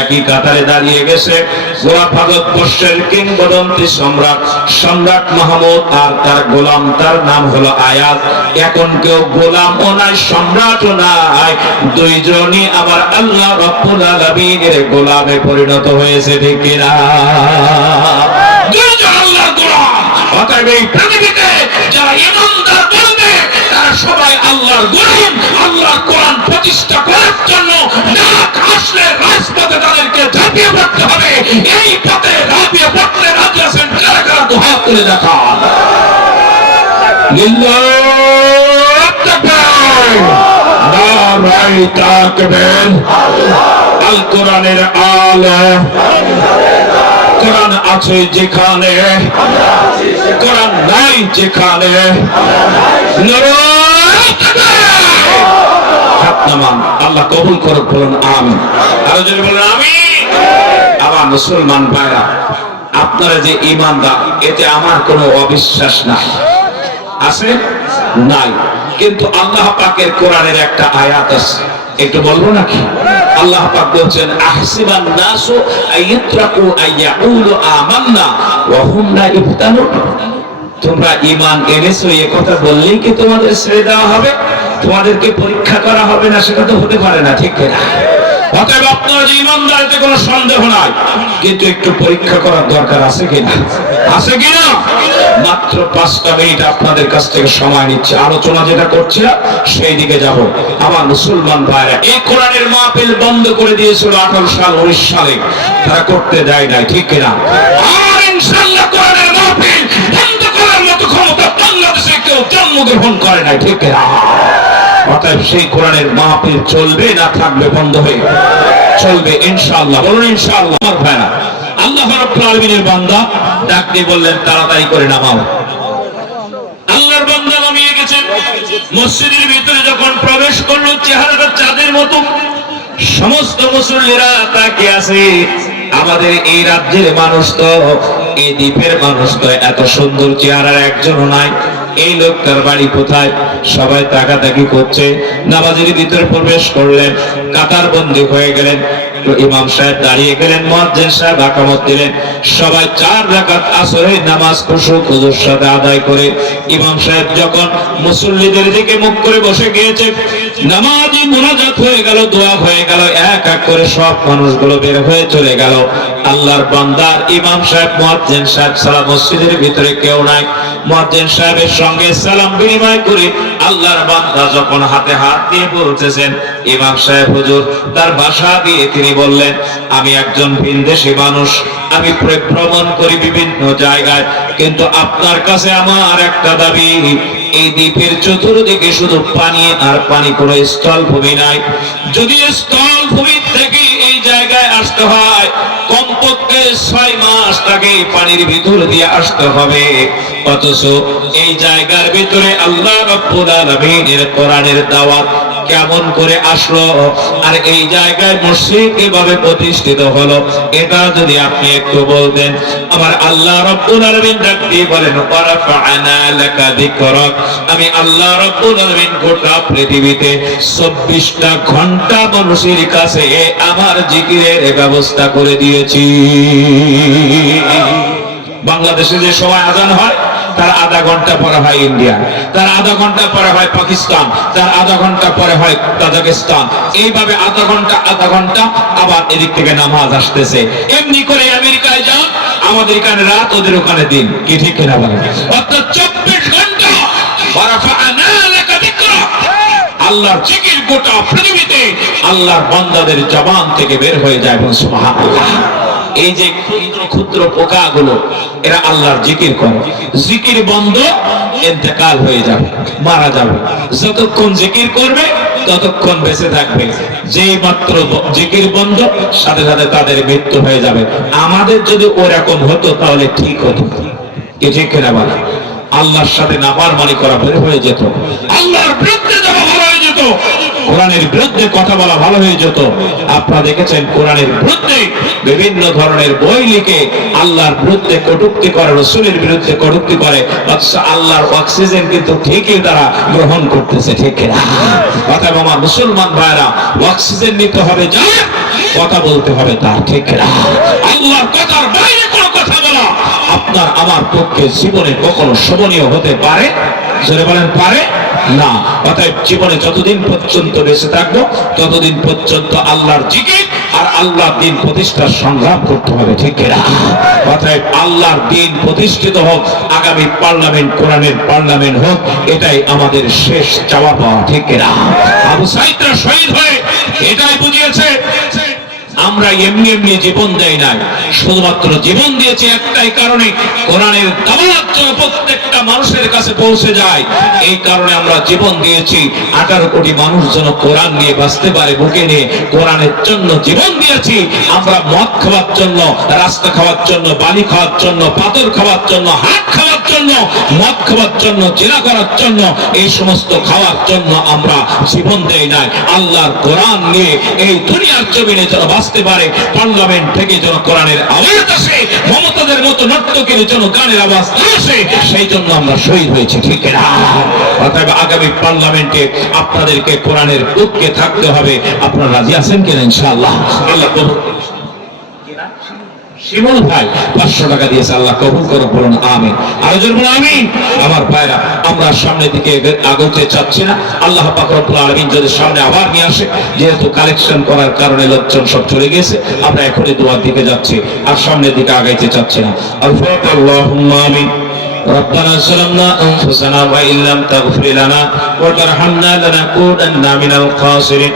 একই কাতারে দাঁড়িয়ে গেছে গোরা ভারতবর্ষের কিংবদন্তি সম্রাট সম্রাট মাহমুদ আর তার গোলাম, তার নাম হলো আয়াজ। এখন কেউ গোলামও নাই, সম্রাটও নাই, দুইজনই আবার আল্লাহ রাব্বুল আলামিনের গোলামে পরিণত হয়েছে, ঠিক কিনা? দুইজন আল্লাহর গোলাম। অতএব এই পৃথিবীতে যারা ইমানদার বলবে তারা সবাই আল্লাহর গোলাম। আল্লাহর কোরআন প্রতিষ্ঠা করার জন্য নাক আসলে রাজপথে তাদেরকে ঝাঁপিয়ে পড়তে হবে। এই পথে ঝাঁপিয়ে পড়তে রাজি আছেন কারা কারা? দুহাত তুলে দেখান। লিল্লাহ তাকবীর, নারায়ে তাকবীর। আল কোরআনের আলো, কোরআন আছে যেখানে, কোরআন নাই যেখানে, নারায়ে তাকবীর। হাত নামান, আল্লাহ কবুল করুক, বলুন আমিন। আরো যদি বলেন আমিন। আমার মুসলমান ভাইরা, আপনারা যে ঈমানদার, এতে আমার কোনো অবিশ্বাস নাই, আছে নাই, কিন্তু আল্লাহ পাকের কোরআনের একটা আয়াত আছে, একটু বলবো নাকি? আল্লাহ পাক বলছেন, আহসিবান নাসু আইয়ুতরাকু আইয়াকুলু আমান্না ওয়া হুম লা ইফতানুন। তোমরা ঈমান এনেছো, এই কথা বললেই কি তোমাদের ছেড়ে দেওয়া হবে? তোমাদেরকে পরীক্ষা করা হবে না? সেটা তো হতে পারে না, ঠিক কিনা? অতএব আপনারা যে ঈমানদার, এতে কোনো সন্দেহ নাই, কিন্তু একটু পরীক্ষা করার দরকার আছে কিনা? আছে কিনা? মাত্র 5টা মিনিট আপনাদের কাছ থেকে সময় নিচ্ছে, আলোচনা যেটা করছিলাম সেই দিকে যাব। আমার মুসলমান ভাইরা, এই কোরআনের মাহফিল বন্ধ করে দিয়েছিল 18 সাল 19 সালে, তারা করতে দেয় নাই, ঠিক কিনা? আর ইনশাআল্লাহ কোরআনের মাহফিল বন্ধ করার মতো ক্ষমতা বাংলাদেশে কেউ জন্মগ্রহণ করে নাই, ঠিক কিনা? অতএব সেই কোরআনের মাহফিল চলবে না থাকবে? বন্ধ হয়ে চলবে ইনশাআল্লাহ। বলুন ইনশাআল্লাহ। আমার ভাইরা, আল্লাহ রাব্বুল আলামিনের বান্দা ডাক দিয়ে বললেন তাড়াতাড়ি করে নামাও। আল্লাহর বান্দা নামিয়ে গেছে। মসজিদের ভিতরে যখন প্রবেশ করলো, চেহারাটা চাঁদের মতো। সমস্ত মুসল্লিরা তাকিয়ে আছে। আমাদের এই রাজ্যের মানুষ তো, এই দ্বীপের মানুষ তো এত সুন্দর চেহারার একজনও নাই। এই লোকটার বাড়ি কোথায়? সবাই তাকাতাকি করছে। নামাজের ভিতরে প্রবেশ করলেন, কাতার বন্দী হয়ে গেলেন। ইমাম সাহেব দাঁড়িয়ে গেলেন, মুয়াজ্জিন সাহেব ইকামত দিলেন। সবাই 4 রাকাত আসরের নামাজ খুশুক হুজুর সাথে আদায় করে ইমাম সাহেব যখন মুসল্লিদের দিকে মুখ করে বসে গিয়েছে, নামাজি মুনাজাত হয়ে গেল, দোয়া হয়ে গেল, এক এক করে সব মানুষগুলো বের হয়ে চলে গেল। আল্লাহর বান্দা ইমাম সাহেব, মুয়াজ্জিন সাহেব সারা মসজিদের ভিতরে কেউ নাই। মুয়াজ্জিন সাহেবের সঙ্গে সালাম বিনিময় করে আল্লাহর বান্দা যখন হাতে হাত দিয়ে বলতেছেন, ইমাম সাহেব হুজুর তার ভাষা দিয়ে তিনি বললেন, আমি একজন ভিনদেশী মানুষ, আমি ভ্রমণ করি বিভিন্ন জায়গায়, কিন্তু আপনার কাছে আমার একটা দাবি, এই দ্বীপের চতুর্দিকে শুধু পানি আর পানি, কোনো স্থল ভূমি নাই। যদি স্থল ভূমি থেকে এই জায়গায় আসতে হয়, কমপক্ষে 6 মাস তাকে পানির ভিতর দিয়ে আসতে হবে। অথচ এই জায়গার ভিতরে আল্লাহ রাব্বুল আলামিনের কোরআনের দাওয়াত কেমন করে আসলো, আর এই জায়গায় মসজিদ কিভাবে প্রতিষ্ঠিত হলো, এটা যদি আপনি একটু বলতেন। আমার আল্লাহ রাব্বুল আলামিন ডাক দিয়ে বলেন, ওয়ারাফা'না লাকা যিকরাক, আমি আল্লাহ রাব্বুল আলামিন গোটা পৃথিবীতে 24টা ঘন্টা মানুষের কাছে আমার জিকিরের ব্যবস্থা করে দিয়েছি। বাংলাদেশে যে সময় আজান হয়, তার আধা ঘন্টা পরে হয় ইন্ডিয়া, তার আধা ঘন্টা পরে হয় পাকিস্তান, তার আধা ঘন্টা পরে হয় কাজাকিস্তান। এইভাবে আধা ঘন্টা আবার এদিক থেকে নামাজ আসতেছে। এমনি করে আমেরিকায় যান, আমাদের এখানে রাত, ওদের ওখানে দিন, কি ঠিক কিনা বলেন? অর্থাৎ 24 ঘন্টা ওয়ারাফা'না লাকা যিকরাক, আল্লাহর জিকির গোটা পৃথিবীতে আল্লাহর বান্দাদের জবান থেকে বের হয়ে যায়। সুবহানাল্লাহ। এই যে ক্ষুদ্র ক্ষুদ্র পোকাগুলো, এরা আল্লাহর জিকির করে, জিকির বন্ধ ইন্তেকাল হয়ে যাবে, মারা যাবে। যতক্ষণ জিকির করবে ততক্ষণ বেঁচে থাকবে, যেই মাত্র জিকির বন্ধ সাথে সাথে তাদের মৃত্যু হয়ে যাবে। আমাদের যদি ওরকম হতো তাহলে ঠিক হতো, কি ঠিক কিনা বলে? আল্লাহর সাথে নাফরমানি করা বের হয়ে যেত, আল্লাহর বিরুদ্ধে যাওয়া ভালো হয়ে যেত, কোরআনের বিরুদ্ধে কথা বলা ভালো হয়ে যেত। আপনারা দেখেছেন কোরআনের বিরুদ্ধে বিভিন্ন ধরনের বই লিখে আল্লাহর বিরুদ্ধে কটূক্তি করে, রাসূলের বিরুদ্ধে কটূক্তি করে, অথচ আল্লাহর অক্সিজেন কিন্তু ঠিকই তারা গ্রহণ করতেছে, ঠিক কিনা? অতএব আমার মুসলমান ভাইরা, অক্সিজেন নিতে হবে যার, কথা বলতে হবে তার, ঠিক কিনা? আল্লাহর কথার বাইরে কোনো কথা বলা আপনার আমার পক্ষে জীবনে কখনো শোভনীয় হতে পারে? জোরে বলেন, পারে না। অতএব জীবনে যতদিন পর্যন্ত বেঁচে থাকবো ততদিন পর্যন্ত আল্লাহর জিকির আর আল্লাহর দ্বীন প্রতিষ্ঠার সংগ্রাম করতে হবে, ঠিক কিনা? অতএব আল্লাহর দ্বীন প্রতিষ্ঠিত হোক, আগামী পার্লামেন্ট কোরআনের পার্লামেন্ট হোক, এটাই আমাদের শেষ চাওয়া পাওয়া, ঠিক কিনা? আবু সাঈদরা শহীদ হয়ে এটাই বুঝিয়েছে, আমরা এমনি এমনি জীবন দেই নাই, শুধুমাত্র জীবন দিয়েছি একটাই কারণে, কোরআনের দাওয়াত যেন প্রত্যেকটা মানুষের কাছে পৌঁছে যায়। এই কারণে আমরা জীবন দিয়েছি, 18 কোটি মানুষ যেন কোরআন নিয়ে বাঁচতে পারে, বুকে নিয়ে কোরআনের জন্য জীবন দিয়েছি। আমরা মদ খাওয়ার জন্য, রাস্তা খাওয়ার জন্য, বালি খাওয়ার জন্য, পাথর খাওয়ার জন্য, হাত খাওয়ার জন্য, মদ খাওয়ার জন্য, জেনা করার জন্য, এই সমস্ত খাওয়ার জন্য আমরা জীবন দেই নাই। আল্লাহর কোরআন নিয়ে এই দুনিয়ার জমিনে যেন বাঁচতে পারে, পার্লামেন্ট থেকে যেন কোরআনের আওয়াজ আসে, মমতাদের মতো নর্তকীর যেন গানের আওয়াজ আসে, সেই জন্য আমরা শহীদ হয়েছি, ঠিক না? অতএব আগামী পার্লামেন্টে আপনাদেরকে কোরআনের পক্ষে থাকতে হবে। আপনারা রাজি আছেন কিনা? ইনশাআল্লাহ। আল্লাহ শিমুল ভাই 500 টাকা দিয়েছে, আল্লাহ কবুল করো, বলুন আমিন। আরেকজন বলুন আমিন। আমার ভাইরা, আমরা সামনের দিকে আগাতে চাচ্ছি না, আল্লাহ পাক রব্বুল আলামিন যদি সামনে আবার নিয়ে আসে, যেহেতু কালেকশন করার কারণে লোকজন সব চলে গেছে, আমরা এখনই দোয়ার দিকে যাচ্ছি, আর সামনের দিকে আগাইতে চাচ্ছি না। আল্লাহুম্মা আমিন। ربنا ظلمنا أنفسنا وإن لم تغفر لنا وترحمنا لنكونن من الخاسرين।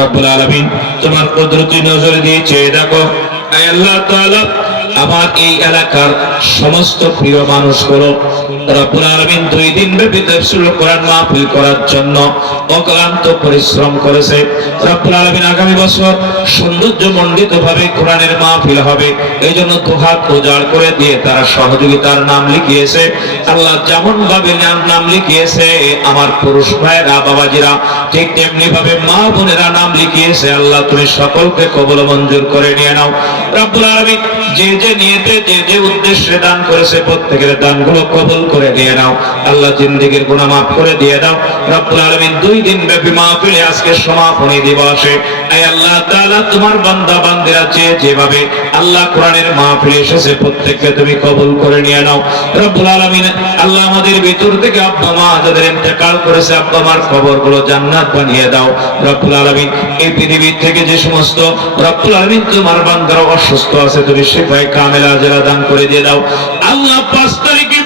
رب العالمين তোমার কুদরতি নজর দিয়ে চেয়ে দেখো, আয় আল্লাহ তাআলা, আমার এই এলাকার সমস্ত প্রিয় মানুষগুলো রব্বুল আলামিন 2 দিন ব্যাপী তাফসীরুল কোরআন মাহফিল করার জন্য অক্লান্ত পরিশ্রম করেছে। রব্বুল আলামিন আগামী বছর সৌন্দর্যমণ্ডিতভাবে কোরআনের মাহফিল হবে, এই জন্য দুহাত উজাড় করে দিয়ে তারা সহযোগিতার নাম লিখিয়েছে। আল্লাহ যেমন ভাবে নাম লিখিয়েছে আমার পুরুষ ভাইয়েরা বাবাজিরা, ঠিক তেমনি ভাবে মা বোনেরা নাম লিখিয়েছে। আল্লাহ তুমি সকলকে কবুল মঞ্জুর করে নিয়ে নাও। রব্বুল আলামিন যে যে নিয়তে যে যে উদ্দেশ্যে দান করেছে প্রত্যেকের দানগুলো কবুল করে দিয়ে নাও। আল্লাহ জিন্দেগীর গুনাহ মাফ করে দিয়ে দাও। রব্বুল আলামিন 2 দিন ব্যাপী মাহফিলে আজকে সমাপনী দিবসে আয় আল্লাহ তাআলা তোমার বান্দা বান্দিরা যেভাবে আল্লাহ কোরআনের মাহফিলে এসেছে প্রত্যেককে তুমি কবুল করে নিয়ে নাও। রব্বুল আলামিন আল্লাহ আমাদের ভিতর থেকে আব্বা মা যাদের ইন্তেকাল করেছে, আব্বা মার কবরগুলো জান্নাত বানিয়ে দাও। রব্বুল আলামিন এই পৃথিবীর থেকে যে সমস্ত রব্বুল আলামিন তোমার বান্দারা অসুস্থ আছে, তুমি শিফায়ে কামিলা আজরা দান করে দিয়ে দাও। আল্লাহ 5 তারিখে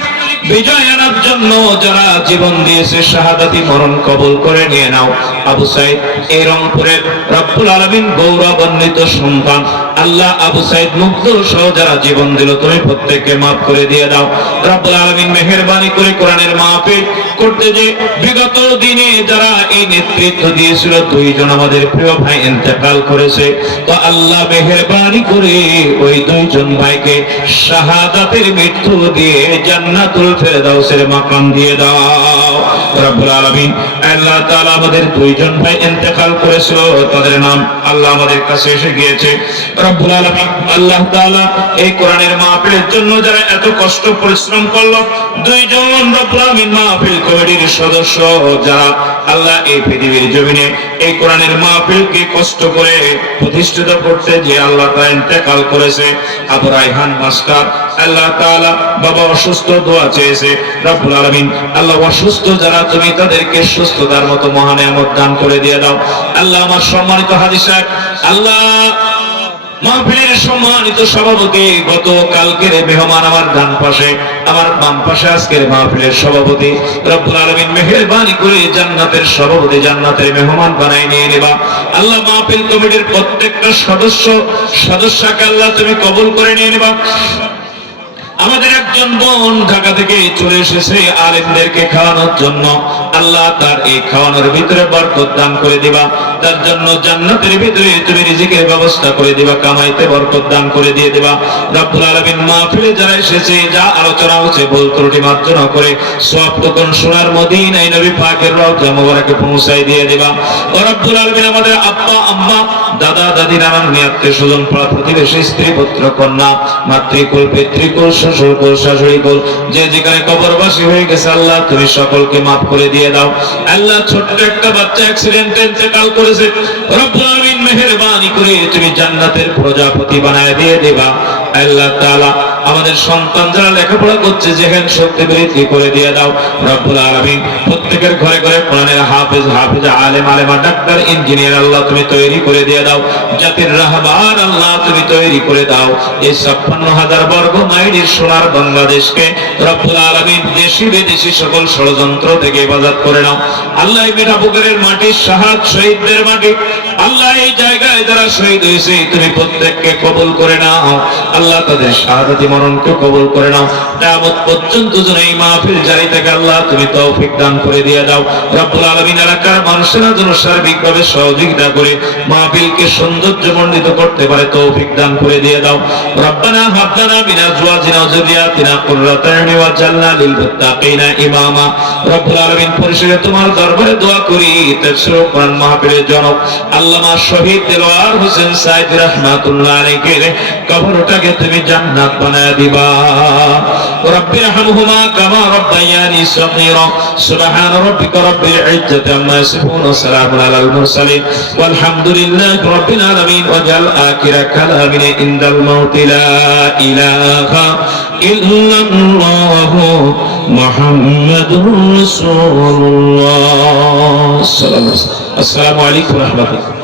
বিজয় আনার জন্য যারা জীবন দিয়েছে শাহাদাতি মরণ কবুল করে নিয়ে নাও। আবু সাইদ এই রংপুরের রব্বুল আলামিন গৌরবান্বিত সন্তান, আল্লাহ আবু সাইদ মুগ্ধ সহ যারা জীবন দিল তুমি প্রত্যেককে মাফ করে দিয়ে দাও। রব্বুল আলামিন মেহেরবানি করে কোরআনের মাহফিল করতে যে বিগত দিনে যারা এই নেতৃত্ব দিয়েছিল, 2 জন আমাদের প্রিয় ভাই ইন্তেকাল করেছে, তো আল্লাহ মেহেরবানি করে ওই 2 জন ভাইকে শাহাদাতের মৃত্যু দিয়ে জান্নাতুল ফেরদাউসের মাকাম দিয়ে দাও। রব্বুল আলামিন আল্লাহ তাআলা আমাদের 2 জন ভাই ইন্তেকাল করেছিল, তাদের নাম আল্লাহ আমাদের কাছে এসে গিয়েছে। রব্বুল আলামিন আল্লাহ তাআলা এই কোরআনের মাহফিলের জন্য যারা এত কষ্ট পরিশ্রম করলো, 2 জন রব্বুল আলামিন মাহফিল কমিটির সদস্য যারা আল্লাহ এই পৃথিবীর জমিনে এই কোরআনের মাহফিলকে কষ্ট করে প্রতিষ্ঠিত করতে যে আল্লাহ তাআলা ইন্তেকাল করেছে, আবু রায়হান মাস্টার আল্লাহ তাআলা বাবা অসুস্থ, দোয়া চেয়েছে। রব্বুল আলামিন আল্লাহ অসুস্থ যারা তুমি তাদেরকে সুস্থতার মতো মহা নিয়ামত দান করে দিয়ে দাও। আল্লাহ আমার সম্মানিত হাজী সাহেব, আল্লাহ মাহফিলের সম্মানিত সভাপতি, গত কালকের মেহমান আমার ডান পাশে, আমার বাম পাশে আজকের মাহফিলের সভাপতি, রব্বুল আলামিন মেহেরবানি করে জান্নাতের সভাপতি, জান্নাতের মেহমান বানাই নিয়ে নেবা। আল্লাহ মাহফিল কমিটির প্রত্যেকটা সদস্যকে আল্লাহ তুমি কবুল করে নিয়ে নেবা। আমাদের একজন বোন ঢাকা থেকে চলে এসেছে আলেমদেরকে খাওয়ানোর জন্য, আল্লাহ তার এই খাওয়ানোর ভিতরে বরকত দান করে দিবা, তার জন্য জান্নাতের ভিতরে তুমি রিজিকের ব্যবস্থা করে দিবা, কামাইতে বরকত দান করে দিয়ে দিবা। রব্বুল আলামিন মাহফিলে যারা এসেছে, যা আলোচনা হচ্ছে ভুল ত্রুটি মার্জনা করে সবটুকুন সোনার মদিনায় নবী পাকের রওজা মোবারকে পৌঁছায় দিয়ে দিবা। ও রব্বুল আলামিন আমাদের আব্বা আম্মা দাদা দাদি নানান আত্মীয় স্বজন প্রতিবেশী স্ত্রী পুত্র কন্যা মাতৃকুল পিতৃকুল শ্বশুরকুল শাশুড়িকুল যে যেখানে কবরবাসী হয়ে গেছে, আল্লাহ তুমি সকলকে মাফ করে দিয়ে দাও। আল্লাহ ছোট্ট একটা বাচ্চা অ্যাক্সিডেন্টে ইন্তেকাল করেছে, রব্বুল আলামিন মেহেরবানি করে তুমি জান্নাতের প্রজাপতি বানায় দিয়ে দেবা। আল্লাহ তাআলা আমাদের সন্তান যারা লেখাপড়া করছে যেখানে শক্তি বৃদ্ধি করে দিয়ে দাও। রব্বুল আলামিন প্রত্যেকের ঘরে ঘরে কোরআনের হাফেজ হাফেজা আলেম আলেমা ডাক্তার ইঞ্জিনিয়ার আল্লাহ তুমি তৈরি করে দিয়ে দাও। জাতির রাহবার আল্লাহ তুমি তৈরি করে দাও। এই 56,000 বর্গ মাইলের সোনার বাংলাদেশকে রব্বুল আলামিন দেশি বিদেশি সকল ষড়যন্ত্র থেকে হেফাজত করে নাও। আল্লাহ মিঠাপুকুরের মাটি শাহাদ শহীদদের মাটি, আল্লাহ এই জায়গায় যারা শহীদ হয়েছে তুমি প্রত্যেককে কবুল করে নাও। আল্লাহ তাদের শাহাদাতি মরণকে কবুল করে নাও। কিয়ামত পর্যন্ত যেন এই মাহফিল জারি থাকে আল্লাহ তুমি তৌফিক দান করে দিয়ে দাও। রব্বুল আলামিন এলাকার মানুষেরা যেন সার্বিকভাবে সহযোগিতা করে মাহফিলকে সৌন্দর্যমণ্ডিত করতে পারে তৌফিক দান করে দিয়ে দাও। রব্বানা হাব লানা মিন আজওয়াজিনা ওয়া যুররিয়াতিনা কুররাতা আ'ইউন ওয়াজআলনা লিল মুত্তাকিনা ইমামা। রব্বুল আলামিন পরিশেষে তোমার দরবারে দোয়া করি তাফসীর কোরআন মাহফিলের জনক আল্লামা শহীদ দেলোয়ার হোসেন সাইদ রাহমাতুল্লাহ আলাইহি কবরটাকে তুমি জান্নাত বানায় দিবা রব্বিরহামহুমা কামা রব্বায়ানি সগীরা সুবহান রাব্বিকা রব্বিল ইজ্জাতি আম্মা ইয়াসিফুন ওয়া সালামুন আলাল মুরসালিন ওয়ালহামদুলিল্লাহি রাব্বিল আলামিন ওয়াজাল আখিরা কালামিনা ইনদাল মাউতি লা ইলাহা ইল্লাল্লাহু মুহাম্মাদুর রাসূলুল্লাহ সাল্লাল্লাহু আলাইহি ওয়াসাল্লাম। আসসালামু আলাইকুম ওয়া রাহমাতুল্লাহ।